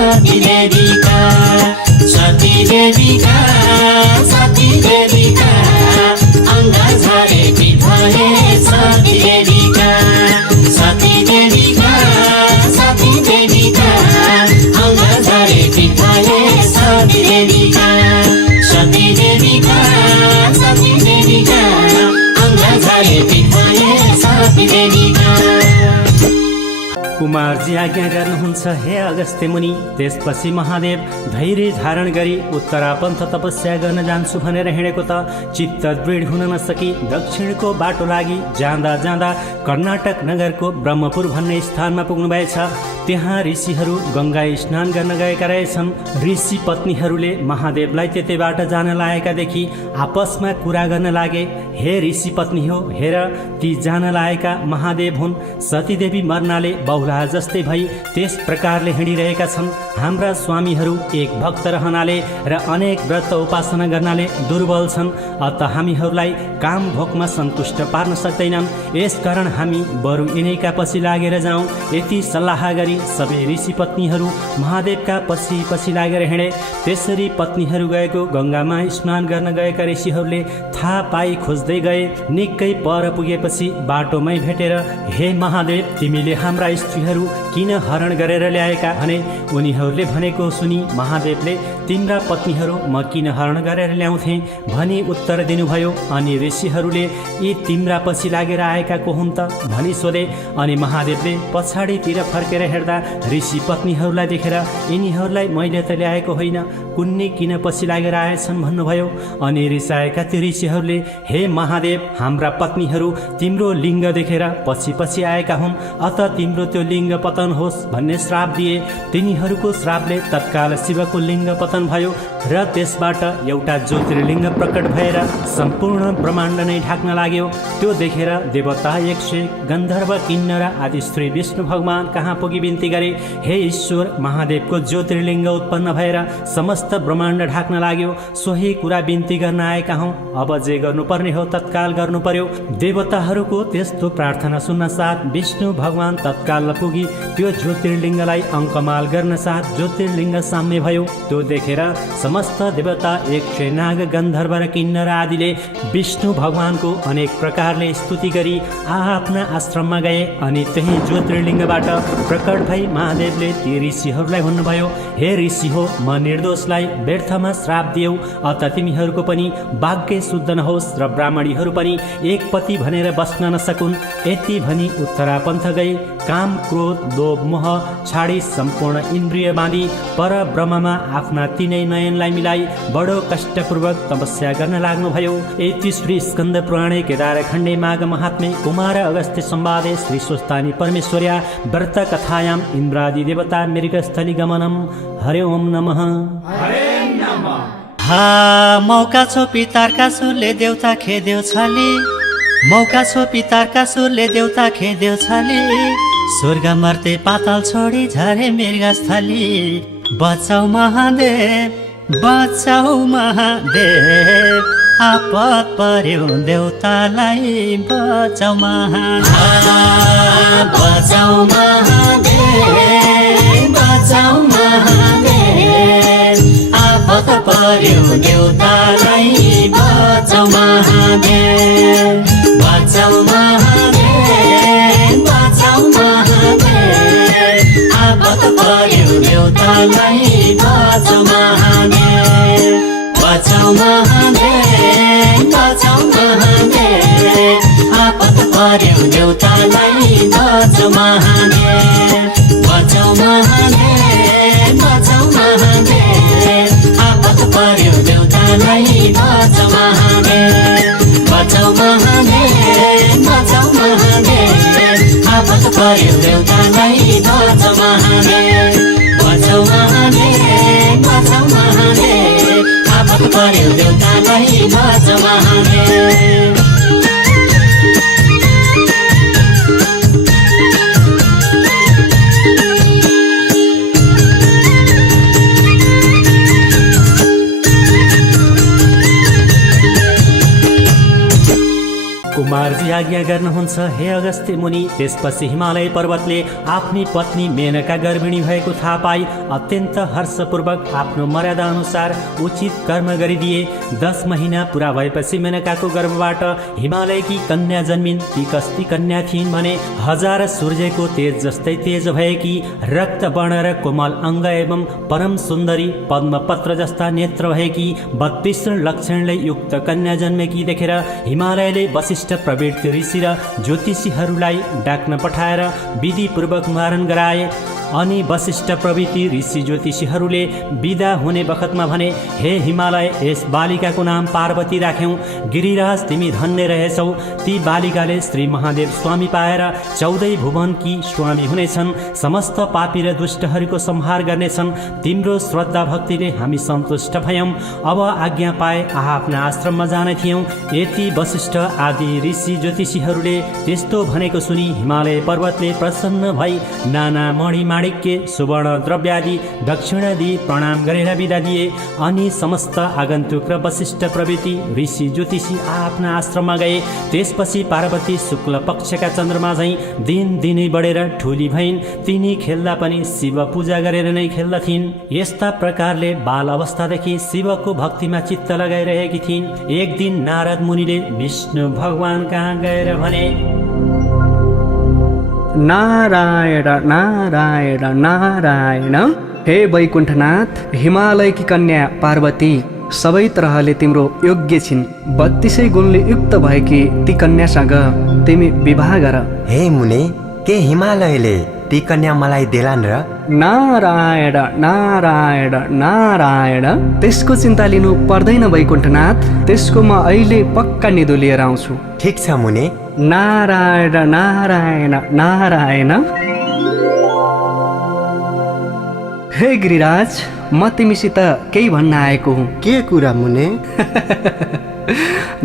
देवीका अङ्ग झरे पीठ भए सती देवीका अङ्ग झरे पीठ भए सती देवीका अङ्ग झरे पीठ भए सती देवीका। कुमारजी आज्ञा गर्नुहुन्छ, हे अगस्त्य मुनि। त्यसपछि महादेव धैर्य धारण गरी उत्तरापन्थ तपस्या गर्न जान्छु भनेर हिँडेको त चित्त दृढ हुन नसकी दक्षिणको बाटो लागि जाँदा जाँदा कर्नाटक नगरको ब्रह्मपुर भन्ने स्थानमा पुग्नुभएछ। त्यहाँ ऋषिहरू गङ्गा स्नान गर्न गएका रहेछन्। ऋषि पत्नीहरूले महादेवलाई त्यतैबाट जान लागेका देखि आपसमा कुरा गर्न लागे। हे ऋषि पत्नी हो, हेर ती जान लागेका महादेव हुन्। सतीदेवी मर्नाले बहुला जस्तै भई त्यस प्रकारले हिँडिरहेका छन्। हाम्रा स्वामीहरू एक भक्त रहनाले र अनेक व्रत उपासना गर्नाले दुर्बल छन्। अत हामीहरूलाई काम भोकमा सन्तुष्ट पार्न सक्दैनन्। यसकारण हामी बरु यिनैका पछि लागेर जाउँ। यति सल्लाह गरी सबै ऋषि पत्नीहरू महादेवका पछि पछि लागेर हिँडे। त्यसरी पत्नीहरू गएको गङ्गामा स्नान गर्न गएका ऋषिहरूले थाहा पाई खोज्दै गए। निकै पर पुगेपछि बाटोमै भेटेर, हे महादेव, तिमीले हाम्रा स्त्रीहरू किन हरण गरेर ल्याएका भने उनीहरूले भनेको सुनि महादेवले तिम्रा पत्नीहरू म किन हरण गरेर ल्याउँथे भनी उत्तर दिनुभयो। अनि ऋषिहरूले यी तिम्रा पछि लागेर आएका को हुन् त भनी सोधे। अनि महादेवले पछाडितिर फर्केर हेर्दा ऋषि पत्नीहरूलाई देखेर यिनीहरूलाई मैले त ल्याएको होइन, कुन्नी किन पछि लागेर आएछन् भन्नुभयो। अनि रिसाएका त्यो ऋषिहरूले, हे महादेव, हाम्रा पत्नीहरू तिम्रो लिङ्ग देखेर पछि पछि आएका हुन्, अत तिम्रो त्यो लिङ्ग पतन होस् भन्ने श्राप दिए। तिनीहरूको श्रापले तत्काल शिवको लिङ्ग पतन भयो र त्यसबाट एउटा ज्योतिर्लिङ्ग प्रकट भएर सम्पूर्ण ब्रह्माण्ड नै ढाक्न लाग्यो। त्यो देखेर देवता, यक्ष, गन्धर्व, किन्नर आदि श्री विष्णु भगवान कहाँ पुगी बिन्ती गरे, हे ईश्वर, महादेवको ज्योतिर्लिङ्ग उत्पन्न भएर समस्त ब्रह्माण्ड ढाक्न लाग्यो। सोही कुरा बिन्ती गर्न आएका हौँ। अब जे गर्नुपर्ने हो तत्काल गर्नु पर्यो। देवताहरूको त्यस्तो प्रार्थना सुन्न साथ विष्णु भगवान तत्काल पुगी त्यो ज्योतिर्लिङ्गलाई अङ्कमाल गर्न साथ ज्योतिर्लिङ्ग साम्य भयो। त्यो देखेर समस्त देवता, यक्ष, नाग, गन्धर्व र किन्नर आदिले विष्णु भगवानको अनेक प्रकारले स्तुति गरी आफ्ना आश्रममा गए। अनि त्यही ज्योतिर्लिङ्गबाट प्रकट भई महादेवले ती ऋषिहरूलाई भन्नुभयो, हे ऋषि हो, म निर्दोषलाई व्यर्थमा श्राप दियौ, अत तिमीहरूको पनि भाग्य शुद्ध नहोस् र ब्राह्मणीहरू पनि एक पति भनेर बस्न नसकुन्। यति भनी उत्तरापन्थ गई काम क्रोध लोभ मोह छाडी सम्पूर्ण इन्द्रिय बाँधी पर ब्रह्ममा आफ्ना तीनै नयनलाई मिलाई बडो कष्टपूर्वक तपस्या गर्न लाग्नुभयो। 31 स्कन्द पुराणे केदारखण्डे माघ महात्मे कुमार अगस्त्य संवादे श्री स्वस्तानी परमेश्वर्या व्रत कथायाम इन्द्रादि देवता मृगस्थली गमनम। हरे ओम नमः। हा मौका छो पितारका सुरले देउता खेदेउ छले, मौका छो पितारका सुरले देउता खेदेउ छले, स्वर्ग मर्ते पाताल छोडी झरे मृगस्थली। बचाउ महादेव, बचाउ महादेव, आपत पर्यो देउतालाई बचाउ महादेव। बचाउ महादेव, बचाउ महादेव, आपत पर्यो देउतालाई बचाउ महादेव। बचाउ महादेव, बचाउ महादेव, आपत पर्यो देउतालाई बचाउ महादेव। बचाउ महादेव, बचाउ महादेव, आपत पर्यो देउतालाई बचाउ महादेव। बचाउ महादेव, बचाउ महादेव, आपत पर्यो देउतालाई बचाउ महादेव। बचाउ महादेव, बचाउ महादेव, आपत पर्यो देउतालाई बचाउ महादेव। बचाउ महादेव, बचाउ महादेव, आपत पर्यो देउतालाई बचाउ महादेव। कुमारजी आज्ञा गर्नुहुन्छ, हे अगस्त्य मुनि। त्यसपछि हिमालय पर्वतले आफ्नी पत्नी मेनका गर्भिणी भएको थाहा पाई अत्यन्त हर्षपूर्वक आफ्नो मर्यादा अनुसार उचित कर्म गरिदिए। 10 महिना पुरा भएपछि मेनकाको गर्भबाट हिमालयकी कन्या जन्मिन्। ती कस्ती कन्या थिइन् भने 1000 सूर्यको तेज जस्तै तेज भएकी, रक्त वर्ण र कोमल अङ्ग एवं परम सुन्दरी, पद्मपत्र जस्ता नेत्र भएकी, 32 लक्षणले युक्त कन्या जन्मेकी देखेर हिमालयले वशिष्ठ प्रवृत्ति ऋषि र ज्योतिषीहरूलाई डाक्न पठाएर विधिपूर्वक मारण गराए। अनि वशिष्ठ प्रवृत्ति ऋषि ज्योतिषीहरूले विदा हुने बखतमा भने, हे हिमालय, यस बालिकाको नाम पार्वती राख्यौँ। गिरिराज, तिमी धन्य रहेछौ। ती बालिकाले श्री महादेव स्वामी पाएर 14 भुवनकी स्वामी हुनेछन्। समस्त पापी र दुष्टहरूको संहार गर्नेछन्। तिम्रो श्रद्धा भक्तिले हामी सन्तुष्ट भयौँ। अब आज्ञा पाए आफ्ना आश्रममा जाने थियौँ। यति वशिष्ठ आदि ऋषि ज्योतिषीहरूले त्यस्तो भनेको सुनि हिमालय पर्वतले प्रसन्न भई नाना मणि माणिक्य सुवर्ण द्रव्यादि दक्षिणादि प्रणाम गरेर बिदा दिए। अनि समस्त आगन्तुक र वशिष्ठ प्रवृत्ति ऋषि ज्योतिषी आफ्ना आश्रममा गए। त्यसपछि पार्वती शुक्ल पक्षका चन्द्रमा झैँ दिन दिनै बढेर ठुली भइन्। तिनी खेल्दा पनि शिव पूजा गरेर नै खेल्दथिन्। यस्ता प्रकारले बाल अवस्थादेखि शिवको भक्तिमा चित्त लगाइरहेकी थिइन्। एक दिन नारद मुनिले विष्णु भगवान कहाँ गएर भने, नारायण नारायण नारायण, हे वैकुण्ठनाथ, हिमालयकी कन्या पार्वती सबै तरहले तिम्रो योग्य छिन्। 32 गुणले युक्त भएकी ती कन्यासँग तिमी विवाह गर। हे मुने, के हिमालयले ती कन्या मलाई देलान् र? नारायण नारायण नारायण, त्यसको चिन्ता लिनु पर्दैन वैकुण्ठनाथ, त्यसको म अहिले पक्का निधो लिएर आउँछु। ठिक छ मुने। नारायण नारायण नारायण। हे गिरिराज, म तिमीसित केही भन्न आएको हुँ। के कुरा मुने?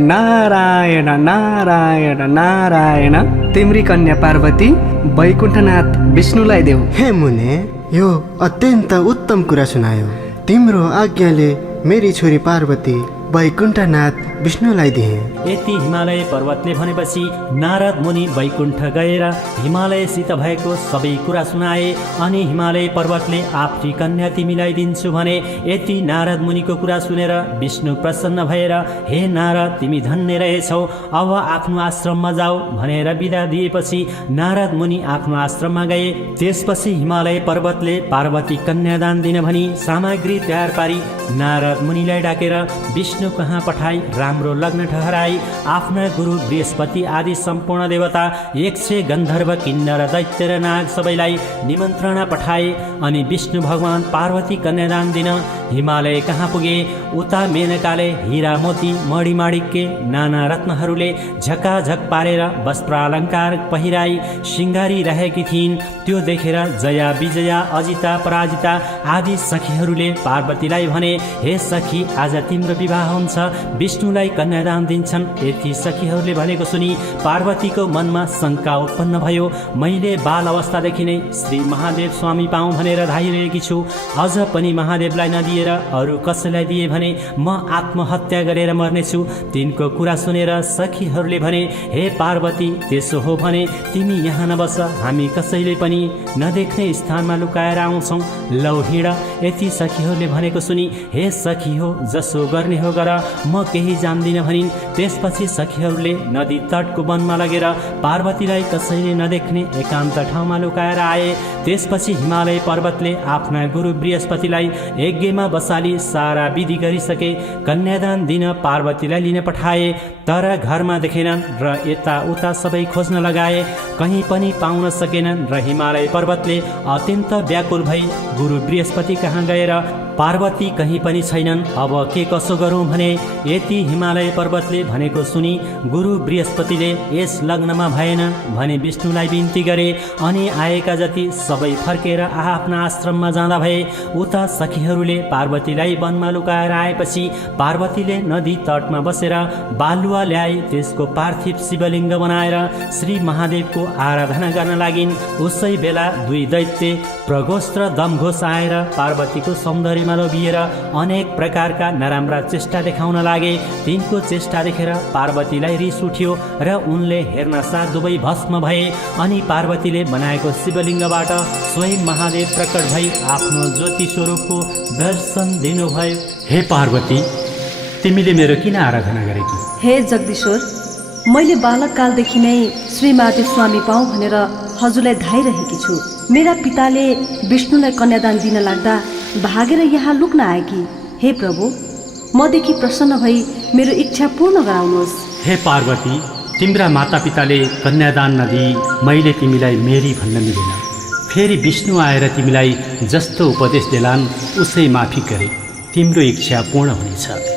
नारायण नारायण नारायण, तिम्री कन्या पार्वती वैकुण्ठनाथ विष्णुलाई देऊ। हे मुने, यो अत्यन्त उत्तम कुरा सुनायो। तिम्रो आज्ञाले मेरी छोरी पार्वती वैकुण्ठनाथ विष्णुलाई दिए। यति हिमालय पर्वतले भनेपछि नारद मुनि वैकुण्ठ गएर हिमालयसित भएको सबै कुरा सुनाए। अनि हिमालय पर्वतले आफ्नी कन्या तिमीलाई दिन्छु भने यति नारद मुनिको कुरा सुनेर विष्णु प्रसन्न भएर हे नारद तिमी धन्य रहेछौ, अब आफ्नो आश्रममा जाऊ भनेर बिदा दिएपछि नारद मुनि आफ्नो आश्रममा गए। त्यसपछि हिमालय पर्वतले पार्वती कन्यादान दिन भनी सामग्री तयार पारी नारद मुनिलाई डाकेर विष्णु कहाँ पठाई राम्रो लग्न ठहराई। आफ्ना गुरु बृहस्पति आदि सम्पूर्ण देवता 100 गन्धर्व किन्नर दैत्य र नाग सबैलाई निमन्त्रणा पठाए। अनि विष्णु भगवान पार्वती कन्यादान दिन हिमालय कहाँ पुगे। उता मेनकाले हिरा मोती मणिमाणिक्य नाना रत्नहरूले झकाझक पारेर वस्त्रालङ्कार पहिराई सिंगारी रहेकी थिइन्। त्यो देखेर जया विजया अजिता पराजिता आदि सखीहरूले पार्वतीलाई भने हे सखी आज तिम्रो विवाह हुन्छ, विष्णुलाई कन्यादान दिन्छन्। यति सखीहरूले भनेको सुनि पार्वतीको मनमा शङ्का उत्पन्न भयो। मैले बाल अवस्थादेखि नै श्री महादेव स्वामी पाऊँ भनेर धाइरहेकी छु, अझ पनि महादेवलाई नदिएर अरू कसैलाई दिए भने म आत्महत्या गरेर मर्नेछु। तिनको कुरा सुनेर सखीहरूले भने हे पार्वती त्यसो हो भने तिमी यहाँ नबस, हामी कसैले पनि नदेख्ने स्थानमा लुकाएर आउँछौँ, लौ हिँड। यति सखीहरूले भनेको सुनि हे सखी हो जसो गर्ने हो गर, म केही जान्दिनँ भनिन्। त्यसपछि सखीहरूले नदी तटको वनमा लगेर पार्वतीलाई कसैले नदेख्ने एकान्त ठाउँमा लुकाएर आए। त्यसपछि हिमालय पर्वतले आफ्ना गुरु बृहस्पतिलाई यज्ञमा बसाली सारा विधि गरिसके कन्यादान दिन पार्वतीलाई लिन पठाए। तर घरमा देखेनन् र यताउता सबै खोज्न लगाए, कहीँ पनि पाउन सकेनन्। र हिमालय पर्वतले अत्यन्त व्याकुल भई गुरु बृहस्पति कहाँ गएर पार्वती कहीँ पनि छैनन्, अब के कसो गरौँ भने यति हिमालय पर्वतले भनेको सुनि गुरु बृहस्पतिले यस लग्नमा भएन भने विष्णुलाई बिन्ती गरे। अनि आएका जति सबै फर्केर आफ्ना आश्रममा जाँदा भए। उता सखीहरूले पार्वतीलाई वनमा लुकाएर आएपछि पार्वतीले नदी तटमा बसेर बालुवा ल्याई त्यसको पार्थिव शिवलिङ्ग बनाएर श्री महादेवको आराधना गर्न लागिन्। उसै बेला 2 दैत्य प्रघोष र दमघोष आएर पार्वतीको सौन्दर्यमा लोभिएर अनेक प्रकारका नराम्रा चेष्टा देखाउन लागे। तिनको चेष्टा देखेर पार्वतीलाई रिस उठ्यो र उनले हेर्न साथ दुवै भस्म भए। अनि पार्वतीले बनाएको शिवलिङ्गबाट स्वयं महादेव प्रकट भई आफ्नो ज्योति स्वरूपको दर्शन दिनुभयो। हे पार्वती तिमीले मेरो किन आराधना गरेकी? हे जगदीश्वर, मैले बालककालदेखि नै श्री महादेव स्वामी पाऊँ भनेर हजुरलाई धाइरहेकी छु। मेरा पिताले विष्णुलाई कन्यादान दिन लाग्दा भागेर यहाँ लुक्न आएकी। हे प्रभु, मदेखि प्रसन्न भई मेरो इच्छा पूर्ण गराउनुहोस्। हे पार्वती तिम्रा मातापिताले कन्यादान नदिई मैले तिमीलाई मेरी भन्न मिलेन। फेरि विष्णु आएर तिमीलाई जस्तो उपदेश देलान् उसै माफी गरे तिम्रो इच्छा पूर्ण हुनेछ।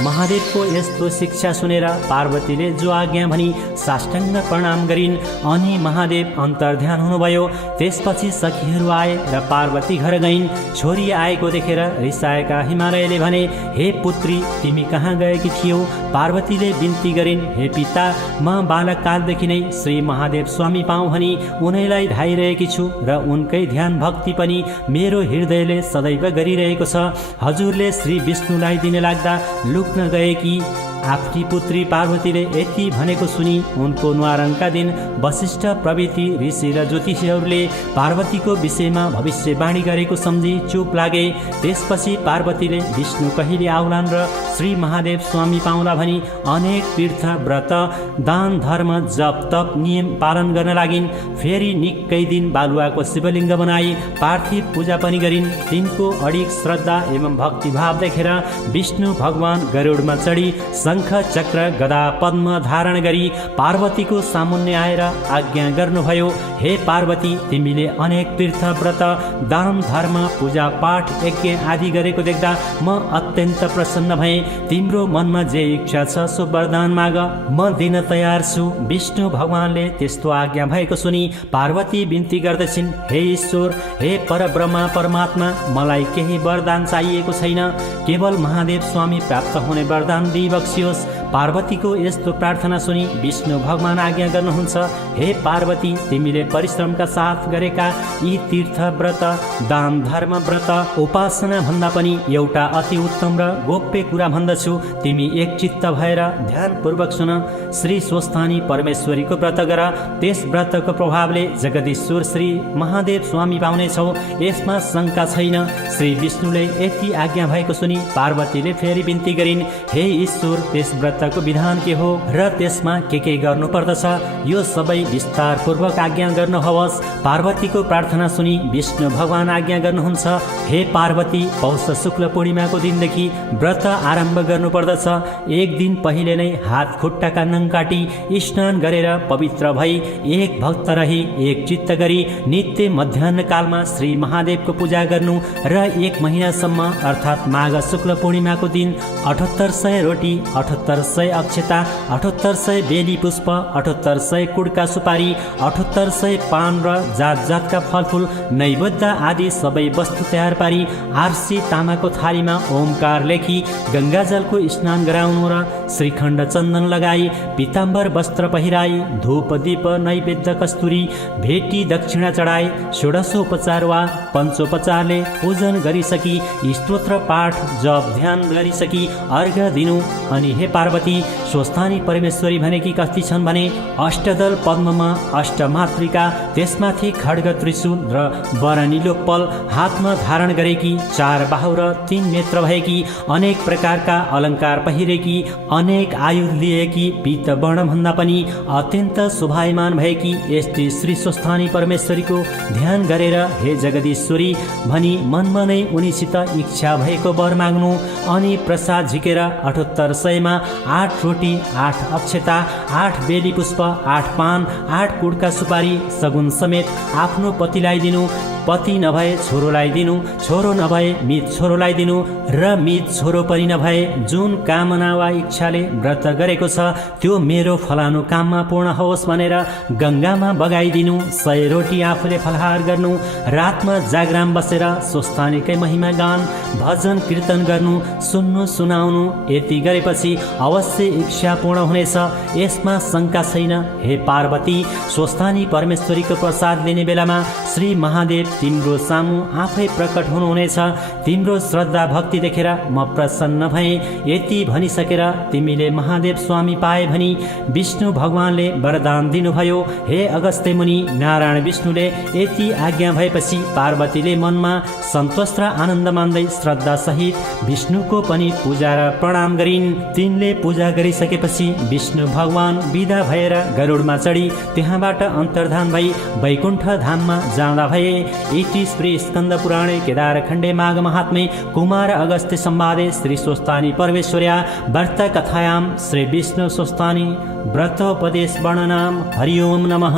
महादेवको यस्तो शिक्षा सुनेर पार्वतीले जो आज्ञा भनी साष्टाङ्ग प्रणाम गरिन्। अनि महादेव अन्तर्ध्यान हुनुभयो। त्यसपछि सखीहरू आए र पार्वती घर गइन्। छोरी आएको देखेर रिसाएका हिमालयले भने हे पुत्री तिमी कहाँ गएकी थियौ? पार्वतीले बिन्ती गरिन् हे पिता, म बालककालदेखि नै श्री महादेव स्वामी पाऊँ भनी उनैलाई धाइरहेकी छु र उनकै ध्यान भक्ति पनि मेरो हृदयले सदैव गरिरहेको छ। हजुरले श्री विष्णुलाई दिन लाग्दा लुक्न गएकी आफ्नी पुत्री पार्वतीले यति भनेको सुनि उनको न्वारनका दिन वशिष्ठ प्रभृति ऋषि र ज्योतिषीहरूले पार्वतीको विषयमा भविष्यवाणी गरेको सम्झी चुप लागे। त्यसपछि पार्वतीले विष्णु कहिले आउलान् र श्री महादेव स्वामी पाउला भनी अनेक तीर्थ व्रत दान धर्म जप तप नियम पालन गर्न लागिन्। फेरि निकै दिन बालुवाको शिवलिङ्ग बनाई पार्थिव पूजा पनि गरिन्। तिनको अडिक श्रद्धा एवं भक्तिभाव देखेर विष्णु भगवान गरुडमा चढी शङ्ख चक्र गदा पद्म धारण गरी पार्वतीको सामुन्ने आएर आज्ञा गर्नुभयो। हे पार्वती तिमीले अनेक तीर्थ व्रत दान धर्म पूजा पाठ यज्ञ आदि गरेको देख्दा म अत्यन्त प्रसन्न भएँ। तिम्रो मनमा जे इच्छा छ सो वरदान माग, म दिन तयार छु। विष्णु भगवानले त्यस्तो आज्ञा भएको सुनि पार्वती बिन्ती गर्दछिन् हे ईश्वर, हे परब्रह्मा परमात्मा, मलाई केही वरदान चाहिएको छैन, केवल महादेव स्वामी प्राप्त हुने वरदान दिइबक्सियोस्। पार्वतीको यस्तो प्रार्थना सुनि विष्णु भगवान आज्ञा गर्नुहुन्छ, हे पार्वती, तिमीले परिश्रमका साथ गरेका यी तीर्थ व्रत, दान धर्म व्रत, उपासना भन्दा पनि एउटा अति उत्तम र गोप्य कुरा भन्दछु। तिमी एक चित्त भएर ध्यानपूर्वक सुन। श्री स्वस्थानी परमेश्वरीको व्रत गर। त्यस व्रतको प्रभावले जगदीश्वर श्री महादेव स्वामी पाउनेछौ, यसमा शङ्का छैन। श्री विष्णुले यति आज्ञा भएको सुनि पार्वतीले फेरि बिन्ती गरिन्, हे ईश्वर, त्यस व्रतको विधान के हो र त्यसमा के गर्नुपर्दछ, यो सबै विस्तारपूर्वक आज्ञा गर्नुहोस्। पार्वतीको प्रार्थना सुनि विष्णु भगवान आज्ञा गर्नुहुन्छ, हे पार्वती, पौष शुक्ल पूर्णिमाको दिनदेखि व्रत आरम्भ गर्नुपर्दछ। एक दिन पहिले नै हात खुट्टाका नङ काटी स्नान गरेर पवित्र भई एक भक्त रही एक चित्त गरी नित्य मध्याह्न कालमा श्री महादेवको पूजा गर्नु र एक महिनासम्म अर्थात् माघ शुक्ल पूर्णिमाको दिन 7800 रोटी, 7800 अक्षता, 7800 बेली पुष्प, 7800 कुड्का सुपारी, 7800 पान र जात जातका फलफुल, नैवेद्य आदि सबै वस्तु तयार पारी आरसी तामाको थालीमा ओमकार लेखी गङ्गाजलको स्नान गराउनु र श्रीखण्ड चन्दन लगाई पीताम्बर वस्त्र पहिराई धूप दीप नैवेद्य कस्तुरी भेटी दक्षिणा चढाई षोडशोपचार वा पञ्चोपचारले पूजन गरिसकी स्तोत्र पाठ जप ध्यान गरिसकी अर्घ्य दिनु। अनि हे पार्वती, स्वस्थानी परमेश्वरी भनेकी कति छन् भने अष्टदल पद्ममा अष्टमातृका, त्यसमाथि खड्ग त्रिशूल र वरनिलो पल हातमा धारण गरेकी, 4 बाहु र 3 नेत्र भएकी, अनेक प्रकारका अलङ्कार पहिरेकी, अनेक आयुध लिएकी, पीत वर्ण भन्दा पनि अत्यन्त शोभायमान भएकी यस्तै श्री स्वस्थानी परमेश्वरीको ध्यान गरेर हे जगदीश्वरी भनी मनमा नै उनीसित इच्छा भएको वर माग्नु। अनि प्रसाद झिकेर 7800 मा 8 रोटी, 8 अक्षता, 8 बेली पुष्प, 8 पान, 8 कुड्का सुपारी सगुन समेत आफ्नो पतिलाई दिनु। पति नभए छोरोलाई दिनु, छोरो नभए मित छोरोलाई दिनु र मित छोरो पनि नभए जुन कामना वा इच्छाले व्रत गरेको छ त्यो मेरो फलानु काममा पूर्ण होस् भनेर गङ्गामा बगाइदिनु। 100 रोटी आफूले फलहार गर्नु, रातमा जागराम बसेर स्वस्थानीकै महिमा गान भजन कीर्तन गर्नु, सुन्नु सुनाउनु। यति गरेपछि अवश्य इच्छा पूर्ण हुनेछ, यसमा शङ्का छैन। हे पार्वती, स्वस्थानी परमेश्वरीको प्रसाद लिने बेलामा श्री महादेव तिम्रो सामु आफै प्रकट हुनुहुनेछ। तिम्रो श्रद्धा भक्ति देखेर म प्रसन्न भएँ। यति भनिसकेर तिमीले महादेव स्वामी पाए भनी विष्णु भगवानले वरदान दिनुभयो। हे अगस्त्य मुनि, नारायण विष्णुले यति आज्ञा भएपछि पार्वतीले मनमा सन्तोष र आनन्द मान्दै श्रद्धा सहित विष्णुको पनि पूजा र प्रणाम गरिन्। तिनले पूजा गरिसकेपछि विष्णु भगवान विदा भएर गरुडमा चढी त्यहाँबाट अन्तर्धान भई वैकुण्ठ धाममा जाँदा भए। इति श्री स्कन्द पुराणे केदारखण्डे माघ महात्म्ये कुमार अगस्त्य संवादे श्री स्वस्थानी परमेश्वर्या व्रत कथायां श्री विष्णु स्वस्थानी व्रतोपदेश वर्णनां। हरि ओम नमः।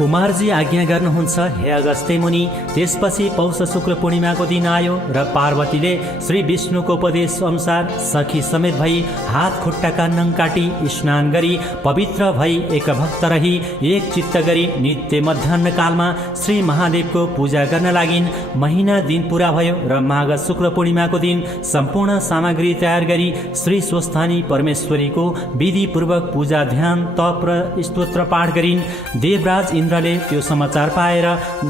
कुमारजी आज्ञा गर्नुहुन्छ, हे अगस्त्य मुनि, त्यसपछि पौष शुक्ल पूर्णिमाको दिन आयो र पार्वतीले श्री विष्णुको उपदेश अनुसार सखी समेत भई हात खुट्टाका नङ काटी स्नान गरी पवित्र भई एक भक्त रही एक चित्त गरी नित्य मध्याह्न कालमा श्री महादेवको पूजा गर्न लागिन्। महिना दिन पुरा भयो र माघ शुक्ल पूर्णिमाको दिन सम्पूर्ण सामग्री तयार गरी श्री स्वस्थानी परमेश्वरीको विधिपूर्वक पूजा ध्यान तप र स्तोत्र पाठ गरिन्। देवराज इन्द्रले त्यो समाचार पाएर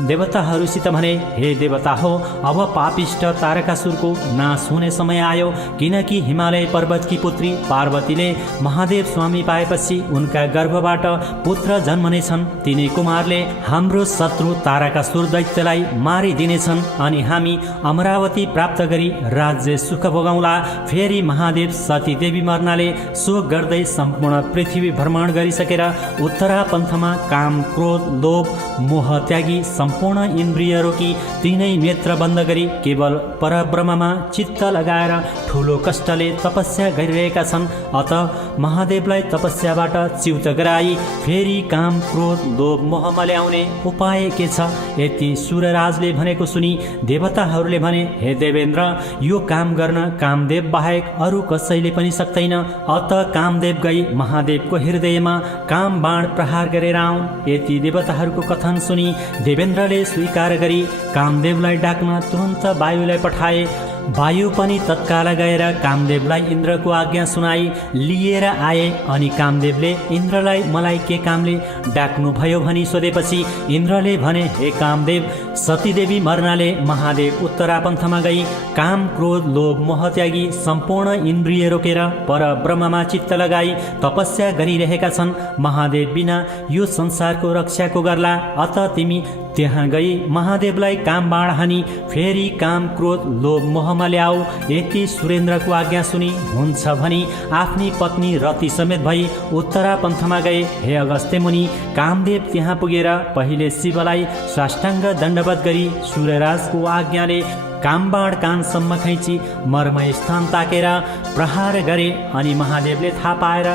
देवताहरूसित भने, हे देवता हो, अब पापिष्ट तारकासुरको नाश हुने समय आयो, किनकि हिमालय पर्वतकी पुत्री पार्वतीले महादेव स्वामी पाएपछि उनका गर्भबाट पुत्र जन्मनेछन्। तिनी कुमारले हाम्रो शत्रु तारकासुर दैत्यलाई मारिदिनेछन् अनि हामी अमरावती प्राप्त गरी राज्य सुख भोगौँला। फेरि महादेव सती देवी मर्नाले शोक गर्दै सम्पूर्ण पृथ्वी भ्रमण गरिसकेर उत्तरा पन्थमा काम क्रोध लोभ मोह त्यागी सम्पूर्ण इन्द्रिय रोकी तीनै नेत्र बन्द गरी केवल परब्रह्ममा चित्त लगाएर ठुलो कष्टले तपस्या गरिरहेका छन्। अत महादेवलाई तपस्याबाट च्युत गराई फेरि काम क्रोध लोभ मोहमा ल्याउने उपाय के छ? यति सूर्यराजले भनेको सुनि देवताहरूले भने, हे देवेन्द्र, यो काम गर्न कामदेव बाहेक अरू कसैले पनि सक्दैन। अत कामदेव गई महादेवको हृदयमा काम बाण प्रहार गरेर आउन्। यति देवताहरूको कथन सुनि देवेन्द्रले स्वीकार गरी कामदेवलाई डाक्न तुरन्त वायुलाई पठाए। वायु पनि तत्काल गएर कामदेवलाई इन्द्रको आज्ञा सुनाई लिएर आए। अनि कामदेवले इन्द्रलाई मलाई के कामले डाक्नुभयो भनी सोधेपछि इन्द्रले भने, हे कामदेव, सतीदेवी मर्नाले महादेव उत्तरापन्थमा गई काम क्रोध लोभ मोह त्यागी सम्पूर्ण इन्द्रिय रोकेर पर ब्रह्ममा चित्त लगाई तपस्या गरिरहेका छन्। महादेव बिना यो संसारको रक्षा को गर्ला? अत तिमी त्यहाँ गई महादेवलाई काम बाण हानी फेरि काम क्रोध लोभ मोहमा ल्याऊ। यति सुरेन्द्रको आज्ञा सुनि हुन्छ भनी आफ्नी पत्नी रति समेत भई उत्तरापन्थमा गए। हे अगस्त्य मुनि, कामदेव त्यहाँ पुगेर पहिले शिवलाई साष्टाङ्ग दण्डवत गरी सूर्यराजको आज्ञाले कामबाण कानसम्म खैँची मर्मय स्थान ताकेर प्रहार गरे। अनि महादेवले थाहा पाएर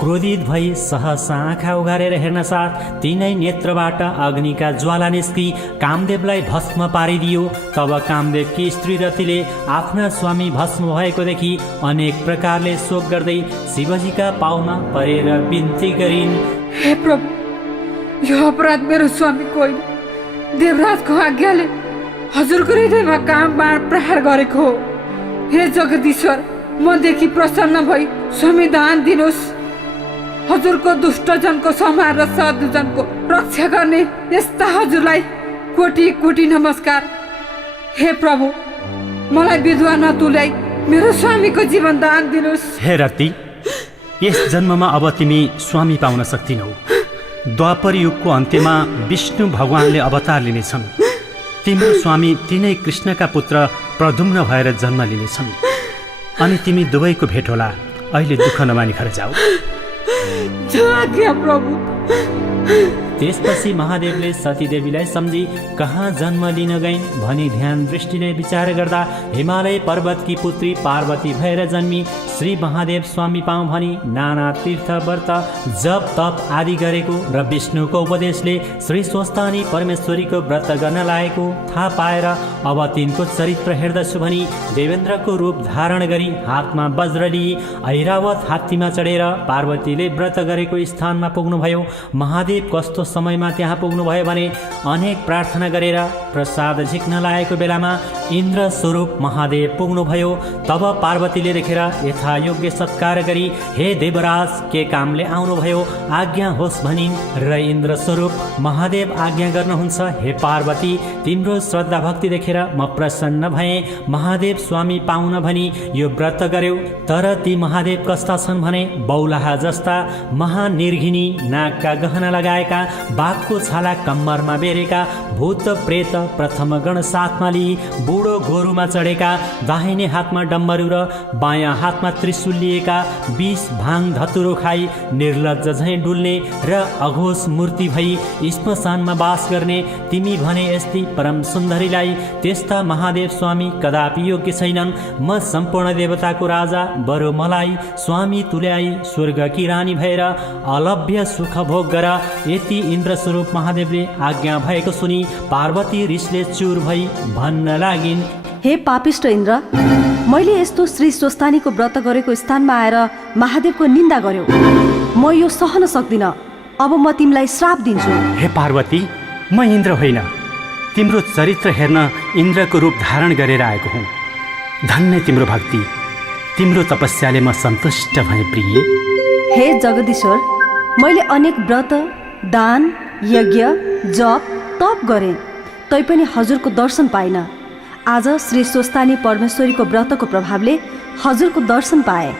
क्रोधित भई सहसा आँखा उघारेर हेर्न साथ तिनै नेत्रबाट अग्निका ज्वाला निस्की कामदेवलाई भस्म पारिदियो। तब कामदेवकी स्त्री रतिले आफ्ना स्वामी भस्म भएको देखि अनेक प्रकारले शोक गर्दै शिवजीका पाउमा परेर बिन्ती गरिन्, हे प्रभु, यो अपराध मेरो स्वामीको होइन, देवराजको आज्ञाले हजुरको हृदयमा काम बाण प्रहार गरेको हो। हे जगदीश्वर, मदेखि प्रसन्न भई संविधान दिनुहोस्। हजुरको दुष्टजनको संहार र साधुजनको रक्षा गर्ने यस्ता हजुरलाई कोटि कोटि नमस्कार। हे प्रभु, मलाई विधवा नतुल्याई मेरो स्वामीको जीवन दान दिनुहोस्। हे रति, यस जन्ममा अब तिमी स्वामी पाउन सक्दिनौ। द्वापर युगको अन्त्यमा विष्णु भगवानले अवतार लिनेछन्। तिम्रो स्वामी तिनै कृष्णका पुत्र प्रद्युम्न भएर जन्म लिनेछन् अनि तिमी दुवैको भेट होला। अहिले दुःख नमानी घर जाऊ। प्रभु। त्यसपछि महादेवले सतीदेवीलाई सम्झी कहाँ जन्म लिन गइन् भनी ध्यान दृष्टिले विचार गर्दा हिमालय पर्वतकी पुत्री पार्वती भएर जन्मी श्री महादेव स्वामी पाऊँ भनी नाना तीर्थ व्रत जप तप आदि गरेको र विष्णुको उपदेशले श्री स्वस्थानी परमेश्वरीको व्रत गर्न लागेको थाहा पाएर अब तिनको चरित्र हेर्दछु भनी देवेन्द्रको रूप धारण गरी हातमा वज्र लिई ऐरावत हात्तीमा चढेर पार्वतीले व्रत गरेको स्थानमा पुग्नुभयो। महादेव कस्तो समयमा त्यहाँ पुग्नुभयो भने अनेक प्रार्थना गरेर प्रसाद झिक्न लागेको बेलामा इन्द्र स्वरूप महादेव पुग्नुभयो। तब पार्वतीले देखेर यथा योग्य सत्कार गरी हे देवराज के कामले आउनुभयो आज्ञा होस् भनिन् र इन्द्र स्वरूप महादेव आज्ञा गर्नुहुन्छ। हे पार्वती, तिम्रो श्रद्धा भक्ति देखेर म प्रसन्न भएँ। महादेव स्वामी पाउन भनी यो व्रत गर्यौ। तर ती महादेव कस्ता छन् भने बौलाहा जस्ता महानिर्घिनी नागका गहना लगाएका बाघको छाला कम्मरमा बेरेका भूत प्रेत प्रथम गण साथमा लिई बुढो गोरुमा चढेका दाहिने हातमा डम्बरू र बायाँ हातमा त्रिशूल लिएका 20 भाङ धतुरो खाई निर्लज्ज झैँ डुल्ने र अघोष मूर्ति भई श्मशानमा बास गर्ने तिमी भने यस्ती परम सुन्दरीलाई त्यस्ता महादेव स्वामी कदापि योग्य छैनन्। म सम्पूर्ण देवताको राजा, बरु मलाई स्वामी तुल्याई स्वर्गकी रानी भएर अलभ्य सुख भोग गर। यति इन्द्र स्वरूप महादेवले आज्ञा भएको सुनि पार्वती रिसले चुर भई भन्न लागिन्, हे पापिष्ट इन्द्र, मैले यस्तो श्री स्वस्थानीको व्रत गरेको स्थानमा आएर महादेवको निन्दा गर्यो। म यो सहन सक्दिन। अब म तिमीलाई श्राप दिन्छु। हे पार्वती, म इन्द्र होइन, तिम्रो चरित्र हेर्न इन्द्रको रूप धारण गरेर आएको हुँ। धन्य तिम्रो भक्ति, तिम्रो तपस्याले म सन्तुष्ट भएँ प्रिय। हे जगदीश्वर, मैले अनेक व्रत दान यज्ञ जप तप गरेँ, तैपनि हजुरको दर्शन पाइन। आज श्री स्वस्थानी परमेश्वरीको व्रतको प्रभावले हजुरको दर्शन पाए।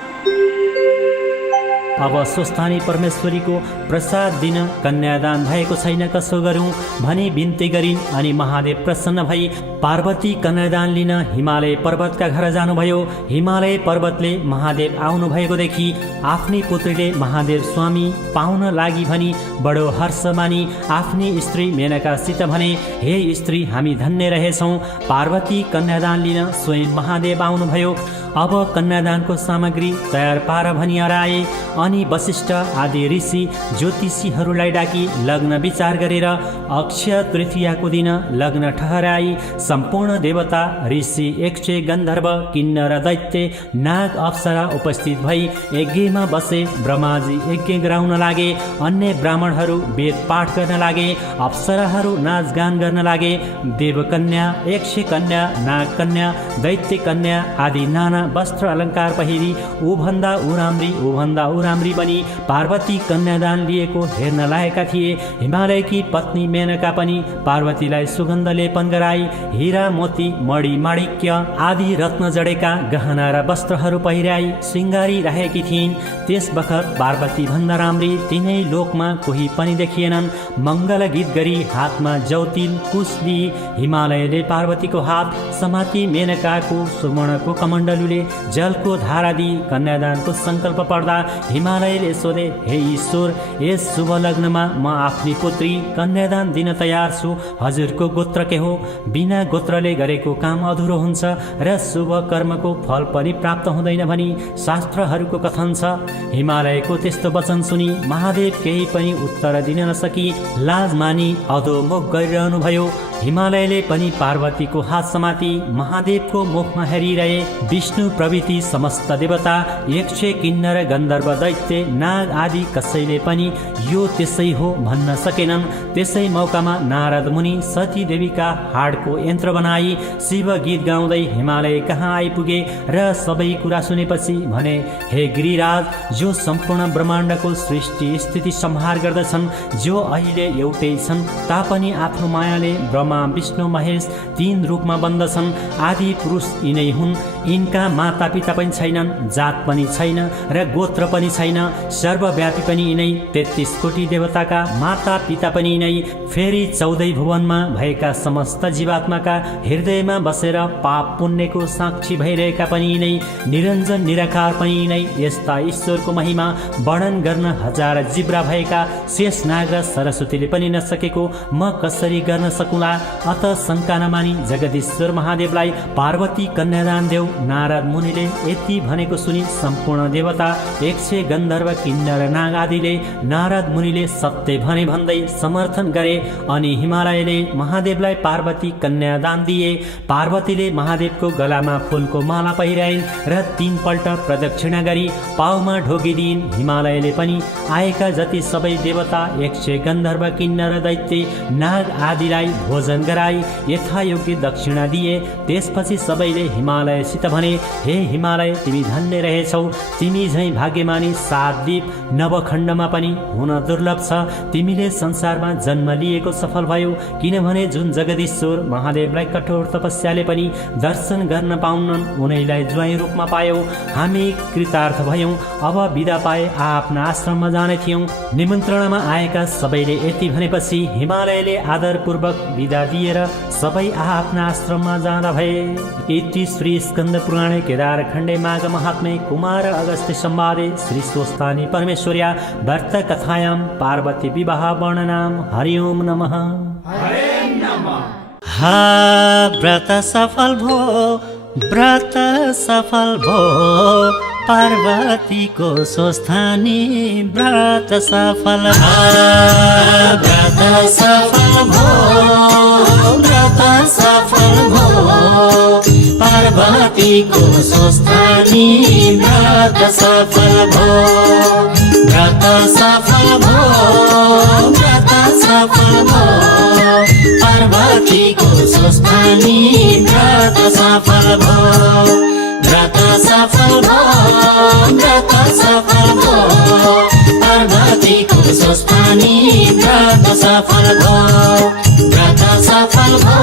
अब स्वस्थानी परमेश्वरीको प्रसाद दिन कन्यादान भएको छैन, कसो गरौँ भनी बिन्ती गरिन्। अनि महादेव प्रसन्न भई पार्वती कन्यादान लिन हिमालय पर्वतका घर जानुभयो। हिमालय पर्वतले महादेव आउनु भएको देखि आफ्नी पुत्रीले महादेव स्वामी पाउन लागि भनी बडो हर्ष मानी आफ्नी स्त्री मेनकासित भने, हे स्त्री, हामी धन्य रहेछौँ। पार्वती कन्यादान लिन स्वयं महादेव आउनुभयो। अब कन्यादानको सामग्री तयार पार भनी हराए। अनि वशिष्ठ आदि ऋषि ज्योतिषीहरूलाई डाकी लग्न विचार गरेर अक्षय तृतीयाको दिन लग्न ठहराई। सम्पूर्ण देवता ऋषि 100 गन्धर्व किन्नर दैत्य नाग अप्सरा उपस्थित भई यज्ञमा बसे। ब्रह्माजी यज्ञ गराउन लागे, अन्य ब्राह्मणहरू वेद पाठ गर्न लागे, अप्सराहरू नाचगान गर्न लागे। देवकन्या 100 कन्या, नाग कन्या, दैत्य कन्या आदि नाना वस्त्र अलङ्कार पहिरी ऊभन्दा उराम्री बनी पार्वती कन्यादान लिएको हेर्न लागेका थिए। हिमालयकी पत्नी मेनका पनि पार्वतीलाई सुगन्ध लेपन गराई हीरा मोती मणि माणिक्य आदि रत्न जडेका गहना र वस्त्रहरू पहिराई श्रृङ्गारी रहेकी थिइन्। त्यस बखत पार्वती भन्दा राम्री तिनै लोकमा कोही पनि देखिएनन्। मङ्गल गीत गरी हातमा जौतिल कुश लिई हिमालयले पार्वतीको हात समाती मेनकाको सुवर्णको कमण्डलुले जलको धारा दिई कन्यादानको सङ्कल्प पर्दा हिमालयले सोधे, हे ईश्वर, यस शुभ लग्नमा म आफ्नी पुत्री कन्यादान दिन तयार छु। हजुरको गोत्र के हो? बिना गोत्रले गरेको काम अधुरो हुन्छ र शुभ कर्मको फल पनि प्राप्त हुँदैन भनी शास्त्रहरूको कथन छ। हिमालयको त्यस्तो वचन सुनि महादेव केही पनि उत्तर दिन नसकी लाज मानी अधोमुख गरिरहनु भयो। हिमालयले पनि पार्वतीको हात समाती महादेवको मुखमा हेरिरहे। विष्णु प्रभृति समस्त देवता 100 किन्नर गन्धर्व दैत्य नाग आदि कसैले पनि यो त्यसै हो भन्न सकेनन्। त्यसै मौकामा नारद मुनि सती देवीका हाडको यन्त्र बनाई शिव गीत गाउँदै हिमालय कहाँ आइपुगे र सबै कुरा सुनेपछि भने, हे गिरिराज, जो सम्पूर्ण ब्रह्माण्डको सृष्टि स्थिति संहार गर्दछन्, जो अहिले एउटै छन् तापनि आफ्नो मायाले ब्रह्मा विष्णु महेश 3 रूपमा बन्दछन्। आदि पुरुष यिनै हुन्। यिनका माता पिता पनि छैनन्, जात पनि छैन र गोत्र पनि छैन। सर्वव्यापी पनि यिनै, 33 कोटी देवताका माता पिता पनि यिनै। फेरि 14 भुवनमा भएका समस्त जीवात्माका हृदयमा बसेर पाप पुण्यको साक्षी भइरहेका पनि यिनै। निरञ्जन निराकार पनि यिनै। यस्ता ईश्वरको महिमा वर्णन गर्न हजार जिब्रा भएका शेषनाग र सरस्वतीले पनि नसकेको म कसरी गर्न सकुला? अत शङ्का नमानी जगदीश्वर महादेवलाई पार्वती कन्यादान देऊ। नारद मुनिले यति भनेको सुनि सम्पूर्ण देवता 100 गन्धर्व किन्नर नाग आदिले नारद मुनिले सत्य भने भन्दै समर्थन गरे। अनि हिमालयले महादेवलाई पार्वती कन्यादान दिए। पार्वतीले महादेवको गलामा फूलको माला पहिराइन् र 3 पल्ट प्रदक्षिणा गरी पाउमा ढोगिदिइन्। हिमालयले पनि आएका जति सबै देवता 100 गन्धर्व किन्नर दैत्य नाग आदिलाई भोजन गराई यथायोग्य दक्षिणा दिए। त्यसपछि सबैले हिमालयसित भने, हे हिमालय, तिमी धन्य रहेछौ। तिमी झैँ भाग्यमानी 7 द्वीप नवखण्डमा पनि हुन दुर्लभ छ। तिमीले संसारमा जन्म लिएको सफल भयो, किनभने जुन जगदीश्वर महादेवलाई कठोर तपस्याले पनि दर्शन गर्न पाउनन् उनैलाई ज्वाइँ रूपमा पायौ। हामी कृतार्थ भयौँ। अब बिदा पाए आफ्ना आश्रममा जाने थियौँ। निमन्त्रणामा आएका सबैले यति भनेपछि हिमालयले आदरपूर्वक बिदा दिएर सबै आफ्ना आश्रममा जाँदा भए। इति श्री स्कन्द पुराणे केदारखण्डे माघ महात्म्ये कुमार अगस्त्य संवादे श्री स्वस्तानी परमेश्वर्या व्रत कथायां पार्वती विवाह वर्णनाम। हरि ओम नमः। हा व्रत सफल भो, व्रत सफल भो, पार्वतीको स्वस्थानी व्रत सफल भो। व्रत सफल भो, व्रत सफल भो, पार्वतीको स्वस्थानी व्रत सफल भो। व्रत सफल भो, व्रत सफल भो, पार्वतीको स्वस्थानी व्रत सफल भो। व्रत सफल भो, व्रत सफल भो, पार्वतीको स्वस्थानी व्रत सफल भो। व्रत सफल भो,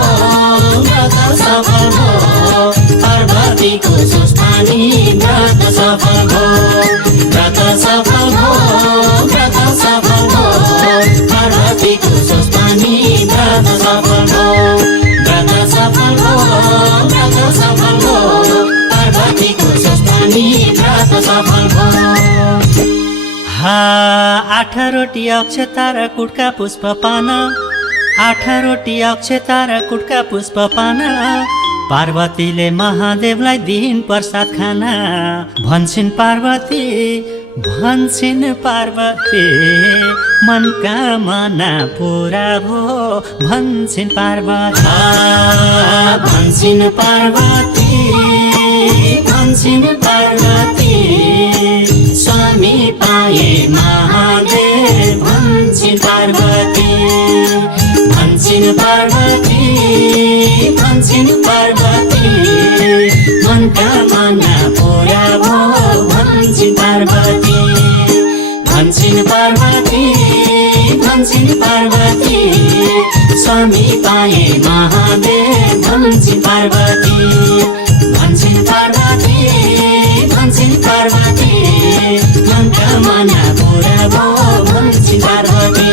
व्रत सफल भो, पार्वतीको स्वस्थानी व्रत सफल भो। व्रत सफल भो, व्रत सफल भो, पार्वतीको स्वस्थानी व्रत सफल भो। व्रत सफल भो, व्रत सफल भो, पार्वतीको स्वस्थानी व्रत सफल भो। हा 8 रोटी अक्षता र कुटका पुष्प पान, 8 रोटी अक्षता र कुटका पुष्प पान, पार्वतीले महादेवलाई दिन प्रसाद खाना भन्छन् पार्वती मनका मना पुरा भो भन्छन् पार्वती भन्छन् पार्वती स्वामी पाए महादेव भन्छन् पार्वती मनका मना पुरा भो भन्छन् पार्वती स्वामी पाए महादेव भन्छन् पार्वती मनका मना पुरा भो भन्छन् पार्वती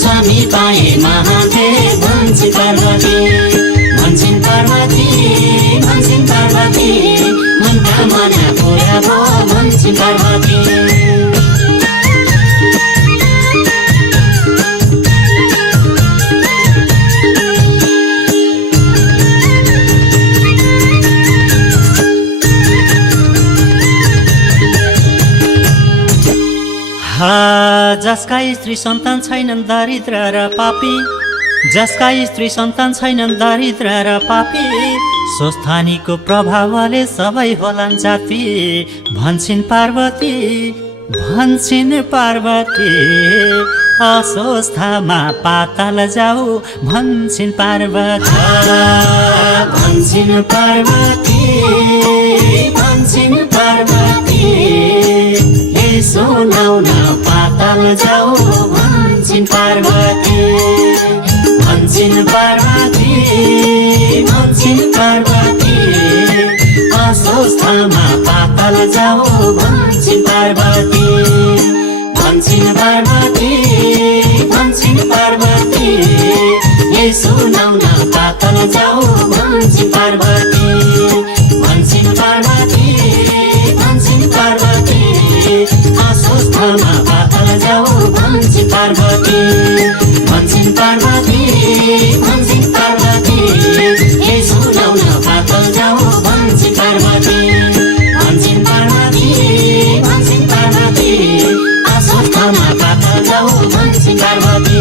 स्वामी पाए महादेव भन्छन् पार्वती मनका मना पुरा भो भन्छन् पार्वती जसका स्त्री सन्तान छैनन् दरिद्र र पापी र पापी स्वस्थानीको प्रभावले सबै होलान् जाति भन्छन् पार्वती अस्वस्थमा पाताल जाऊ भन्छन् पार्वती सुनाउन पाताल जाऊ भन्छन् पार्वती अस्वस्थमा पाताल जाऊ भन्छन् पार्वती सुनाउन पाताल जाऊ भन्छन् पार्वती अस्वस्थमा पाताल जाऊ भन्छन् पार्वती सुनाउन पाताल जाऊ भन्छन् पार्वती अस्वस्थमा पाताल जाऊ भन्छन् पार्वती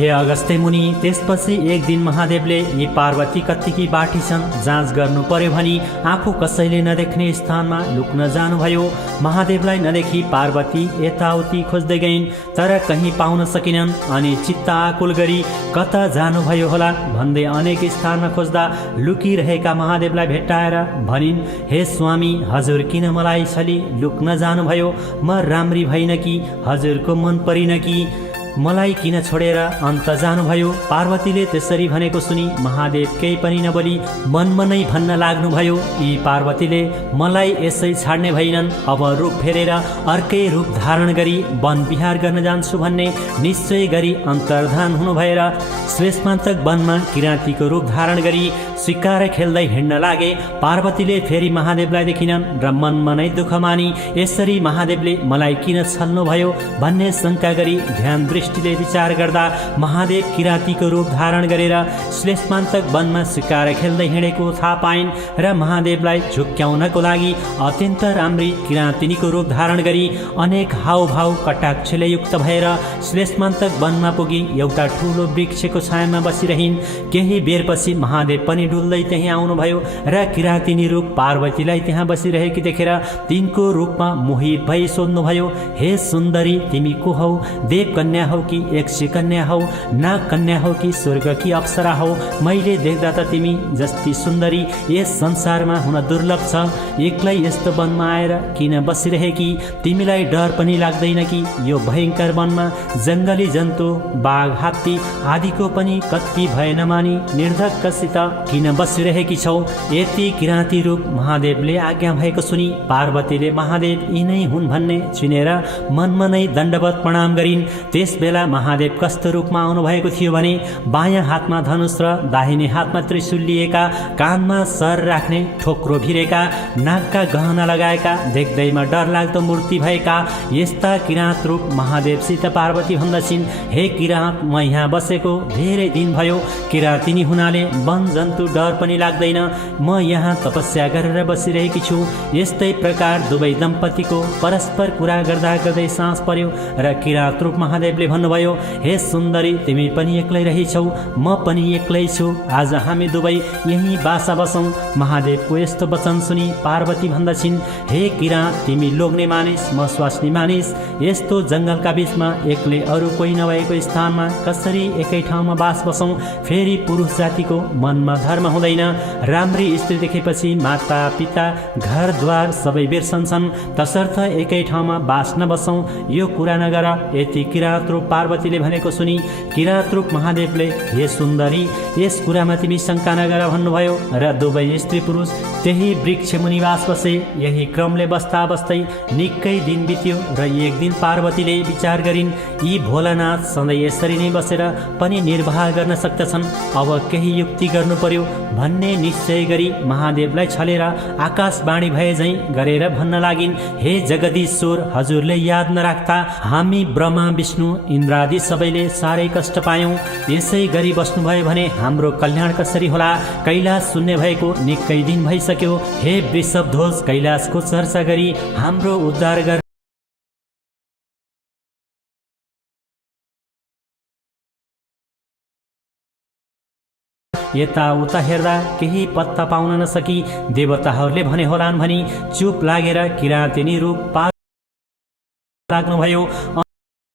हे अगस्त्य मुनि त्यसपछि एक दिन महादेवले यी पार्वती कत्तिकी बाठी छन् जाँच गर्नु पर्यो भनी आफू कसैले नदेख्ने स्थानमा लुक्न जानुभयो। महादेवलाई नदेखि पार्वती यताउति खोज्दै गइन् तर कहीँ पाउन सकिनन् अनि चित्त आकुल गरी कता जानुभयो होला भन्दै अनेक स्थानमा खोज्दा लुकिरहेका महादेवलाई भेट्टाएर भनिन्, हे स्वामी, हजुर किन मलाई छली लुक्न जानुभयो? म राम्री भइन कि हजुरको मन परिन कि मलाई किन छोडेर अन्त जानुभयो? पार्वतीले त्यसरी भनेको सुनि महादेव केही पनि नबोली मनमा नै भन्न लाग्नुभयो, यी पार्वतीले मलाई यसै छाड्ने भइनन्, अब रूप फेरेर अर्कै रूप धारण गरी वन विहार गर्न जान्छु भन्ने निश्चय गरी अन्तर्धान हुनु भएर श्वेतमान्तक वनमा किराँतीको रूप धारण गरी शिकार खेल्दै हिँड्न लागे। पार्वतीले फेरि महादेवलाई देखिनन् र मनमा नै दुःख मानी यसरी महादेवले मलाई किन छल्नुभयो भन्ने शङ्का गरी ध्यान दृष्टिले विचार गर्दा महादेव किराँतीको रूप धारण गरेर श्लेषमान्तक वनमा शिकार खेल्दै हिँडेको थाहा पाइन् र महादेवलाई झुक्क्याउनको लागि अत्यन्त राम्री किराँतिनीको रूप धारण गरी अनेक हावभाव कटाक्षले युक्त भएर श्लेषमान्तक वनमा पुगी एउटा ठुलो वृक्षको छायामा बसिरहिन्। केही बेरपछि महादेव पनि डुल्दै त्यही आउनुभयो र किराँतिनी रूप पार्वतीलाई त्यहाँ बसिरहेकी देखेर तिनको रूपमा मोहित भई सोध्नुभयो, हे सुन्दरी, तिमी को हौ? देव कन्या हौ कि यक्षी कन्या हौ? नाग कन्या हौ कि स्वर्ग कि अप्सरा हौ? मैले देख्दा त तिमी जस्ती सुन्दरी यस संसारमा हुन दुर्लभ छ। एक्लै यस्तो वनमा आएर किन बसिरहेकी? तिमीलाई डर पनि लाग्दैन कि यो भयङ्कर वनमा जङ्गली जन्तु बाघ हात्ती आदिको पनि कति भय नमानी निर्धक्कसित किन बसिरहेकी छौ? यति किराँती रूप महादेवले आज्ञा भएको सुनि पार्वतीले महादेव यिनै हुन् भन्ने चिनेर मनमा नै दण्डवत प्रणाम गरिन्। त्यस बेला महादेव कस्तो रूपमा आउनुभएको थियो भने बायाँ हातमा धनुष र दाहिने हातमा त्रिशूल लिएका, कानमा सर राख्ने, ठोक्रो भिरेका, नाकका गहना लगाएका, देख्दैमा डरलाग्दो मूर्ति भएका यस्ता किराँत रूप महादेवसित पार्वती भन्दछिन्, हे किराँत, म यहाँ बसेको धेरै दिन भयो। किराँतिनी हुनाले वन जन्तु डर पनि लाग्दैन। म यहाँ तपस्या गरेर बसिरहेकी छु। यस्तै प्रकार दुवै दम्पतिको परस्पर कुरा गर्दा गर्दै सास पर्यो र किराँत रूप महादेवले भन्नुभयो, हे सुन्दरी, तिमी पनि एक्लै रहेछौ, म पनि एक्लै छु। आज हामी दुवै यही बासा बसौँ। महादेवको यस्तो वचन सुनि पार्वती भन्दछिन्, हे किराँत, तिमी लोग्ने मानिस, म स्वास्नी मानिस, यस्तो जङ्गलका बीचमा एक्लै अरू कोही नभएको स्थानमा कसरी एकै ठाउँमा बास बसौँ? फेरि पुरुष जातिको मनमा धर्म हुँदैन। राम्री स्त्री देखेपछि माता पिता घरद्वार सबै बिर्सन्छन्, तसर्थ एकै ठाउँमा बास नबसौँ। यो कुरा नगर। यति किराँत रूप पार्वतीले भनेको सुनि किराँत रूप महादेवले, हे सुन्दरी, यस कुरामा तिमी शङ्का नगर भन्नुभयो र दुवै स्त्री पुरुष त्यही वृक्ष मुनि बास बसे। यही क्रमले बस्दा बस्दै निकै दिन बित्यो र एक दिन पार्वतीले विचार गरिन्, यी भोलानाथ सधैँ यसरी नै बसेर पनि निर्वाह गर्न सक्दछन्, अब केही युक्ति गर्नु पर्यो भन्ने निश्चय गरी महादेवलाई छलेर आकाशवाणी भए झैँ गरेर भन्न लागिन्, हे जगदीश्वर, हजुरले याद नराख्दा हामी ब्रह्मा विष्णु इन्द्रादि सबैले साह्रै कष्ट पायौँ। यसै गरी बस्नुभयो भने हाम्रो कल्याण कसरी होला? कैलाश शून्य भएको निकै दिन भइसक्यो। हे वृषभध्वज, कैलाशको चर्चा गरी हाम्रो उद्धार गर। यताउता हेर्दा केही पत्ता पाउन नसकी देवताहरूले भने होलान् भनी चुप लागेर किराँतिनी रूप लाग्नुभयो।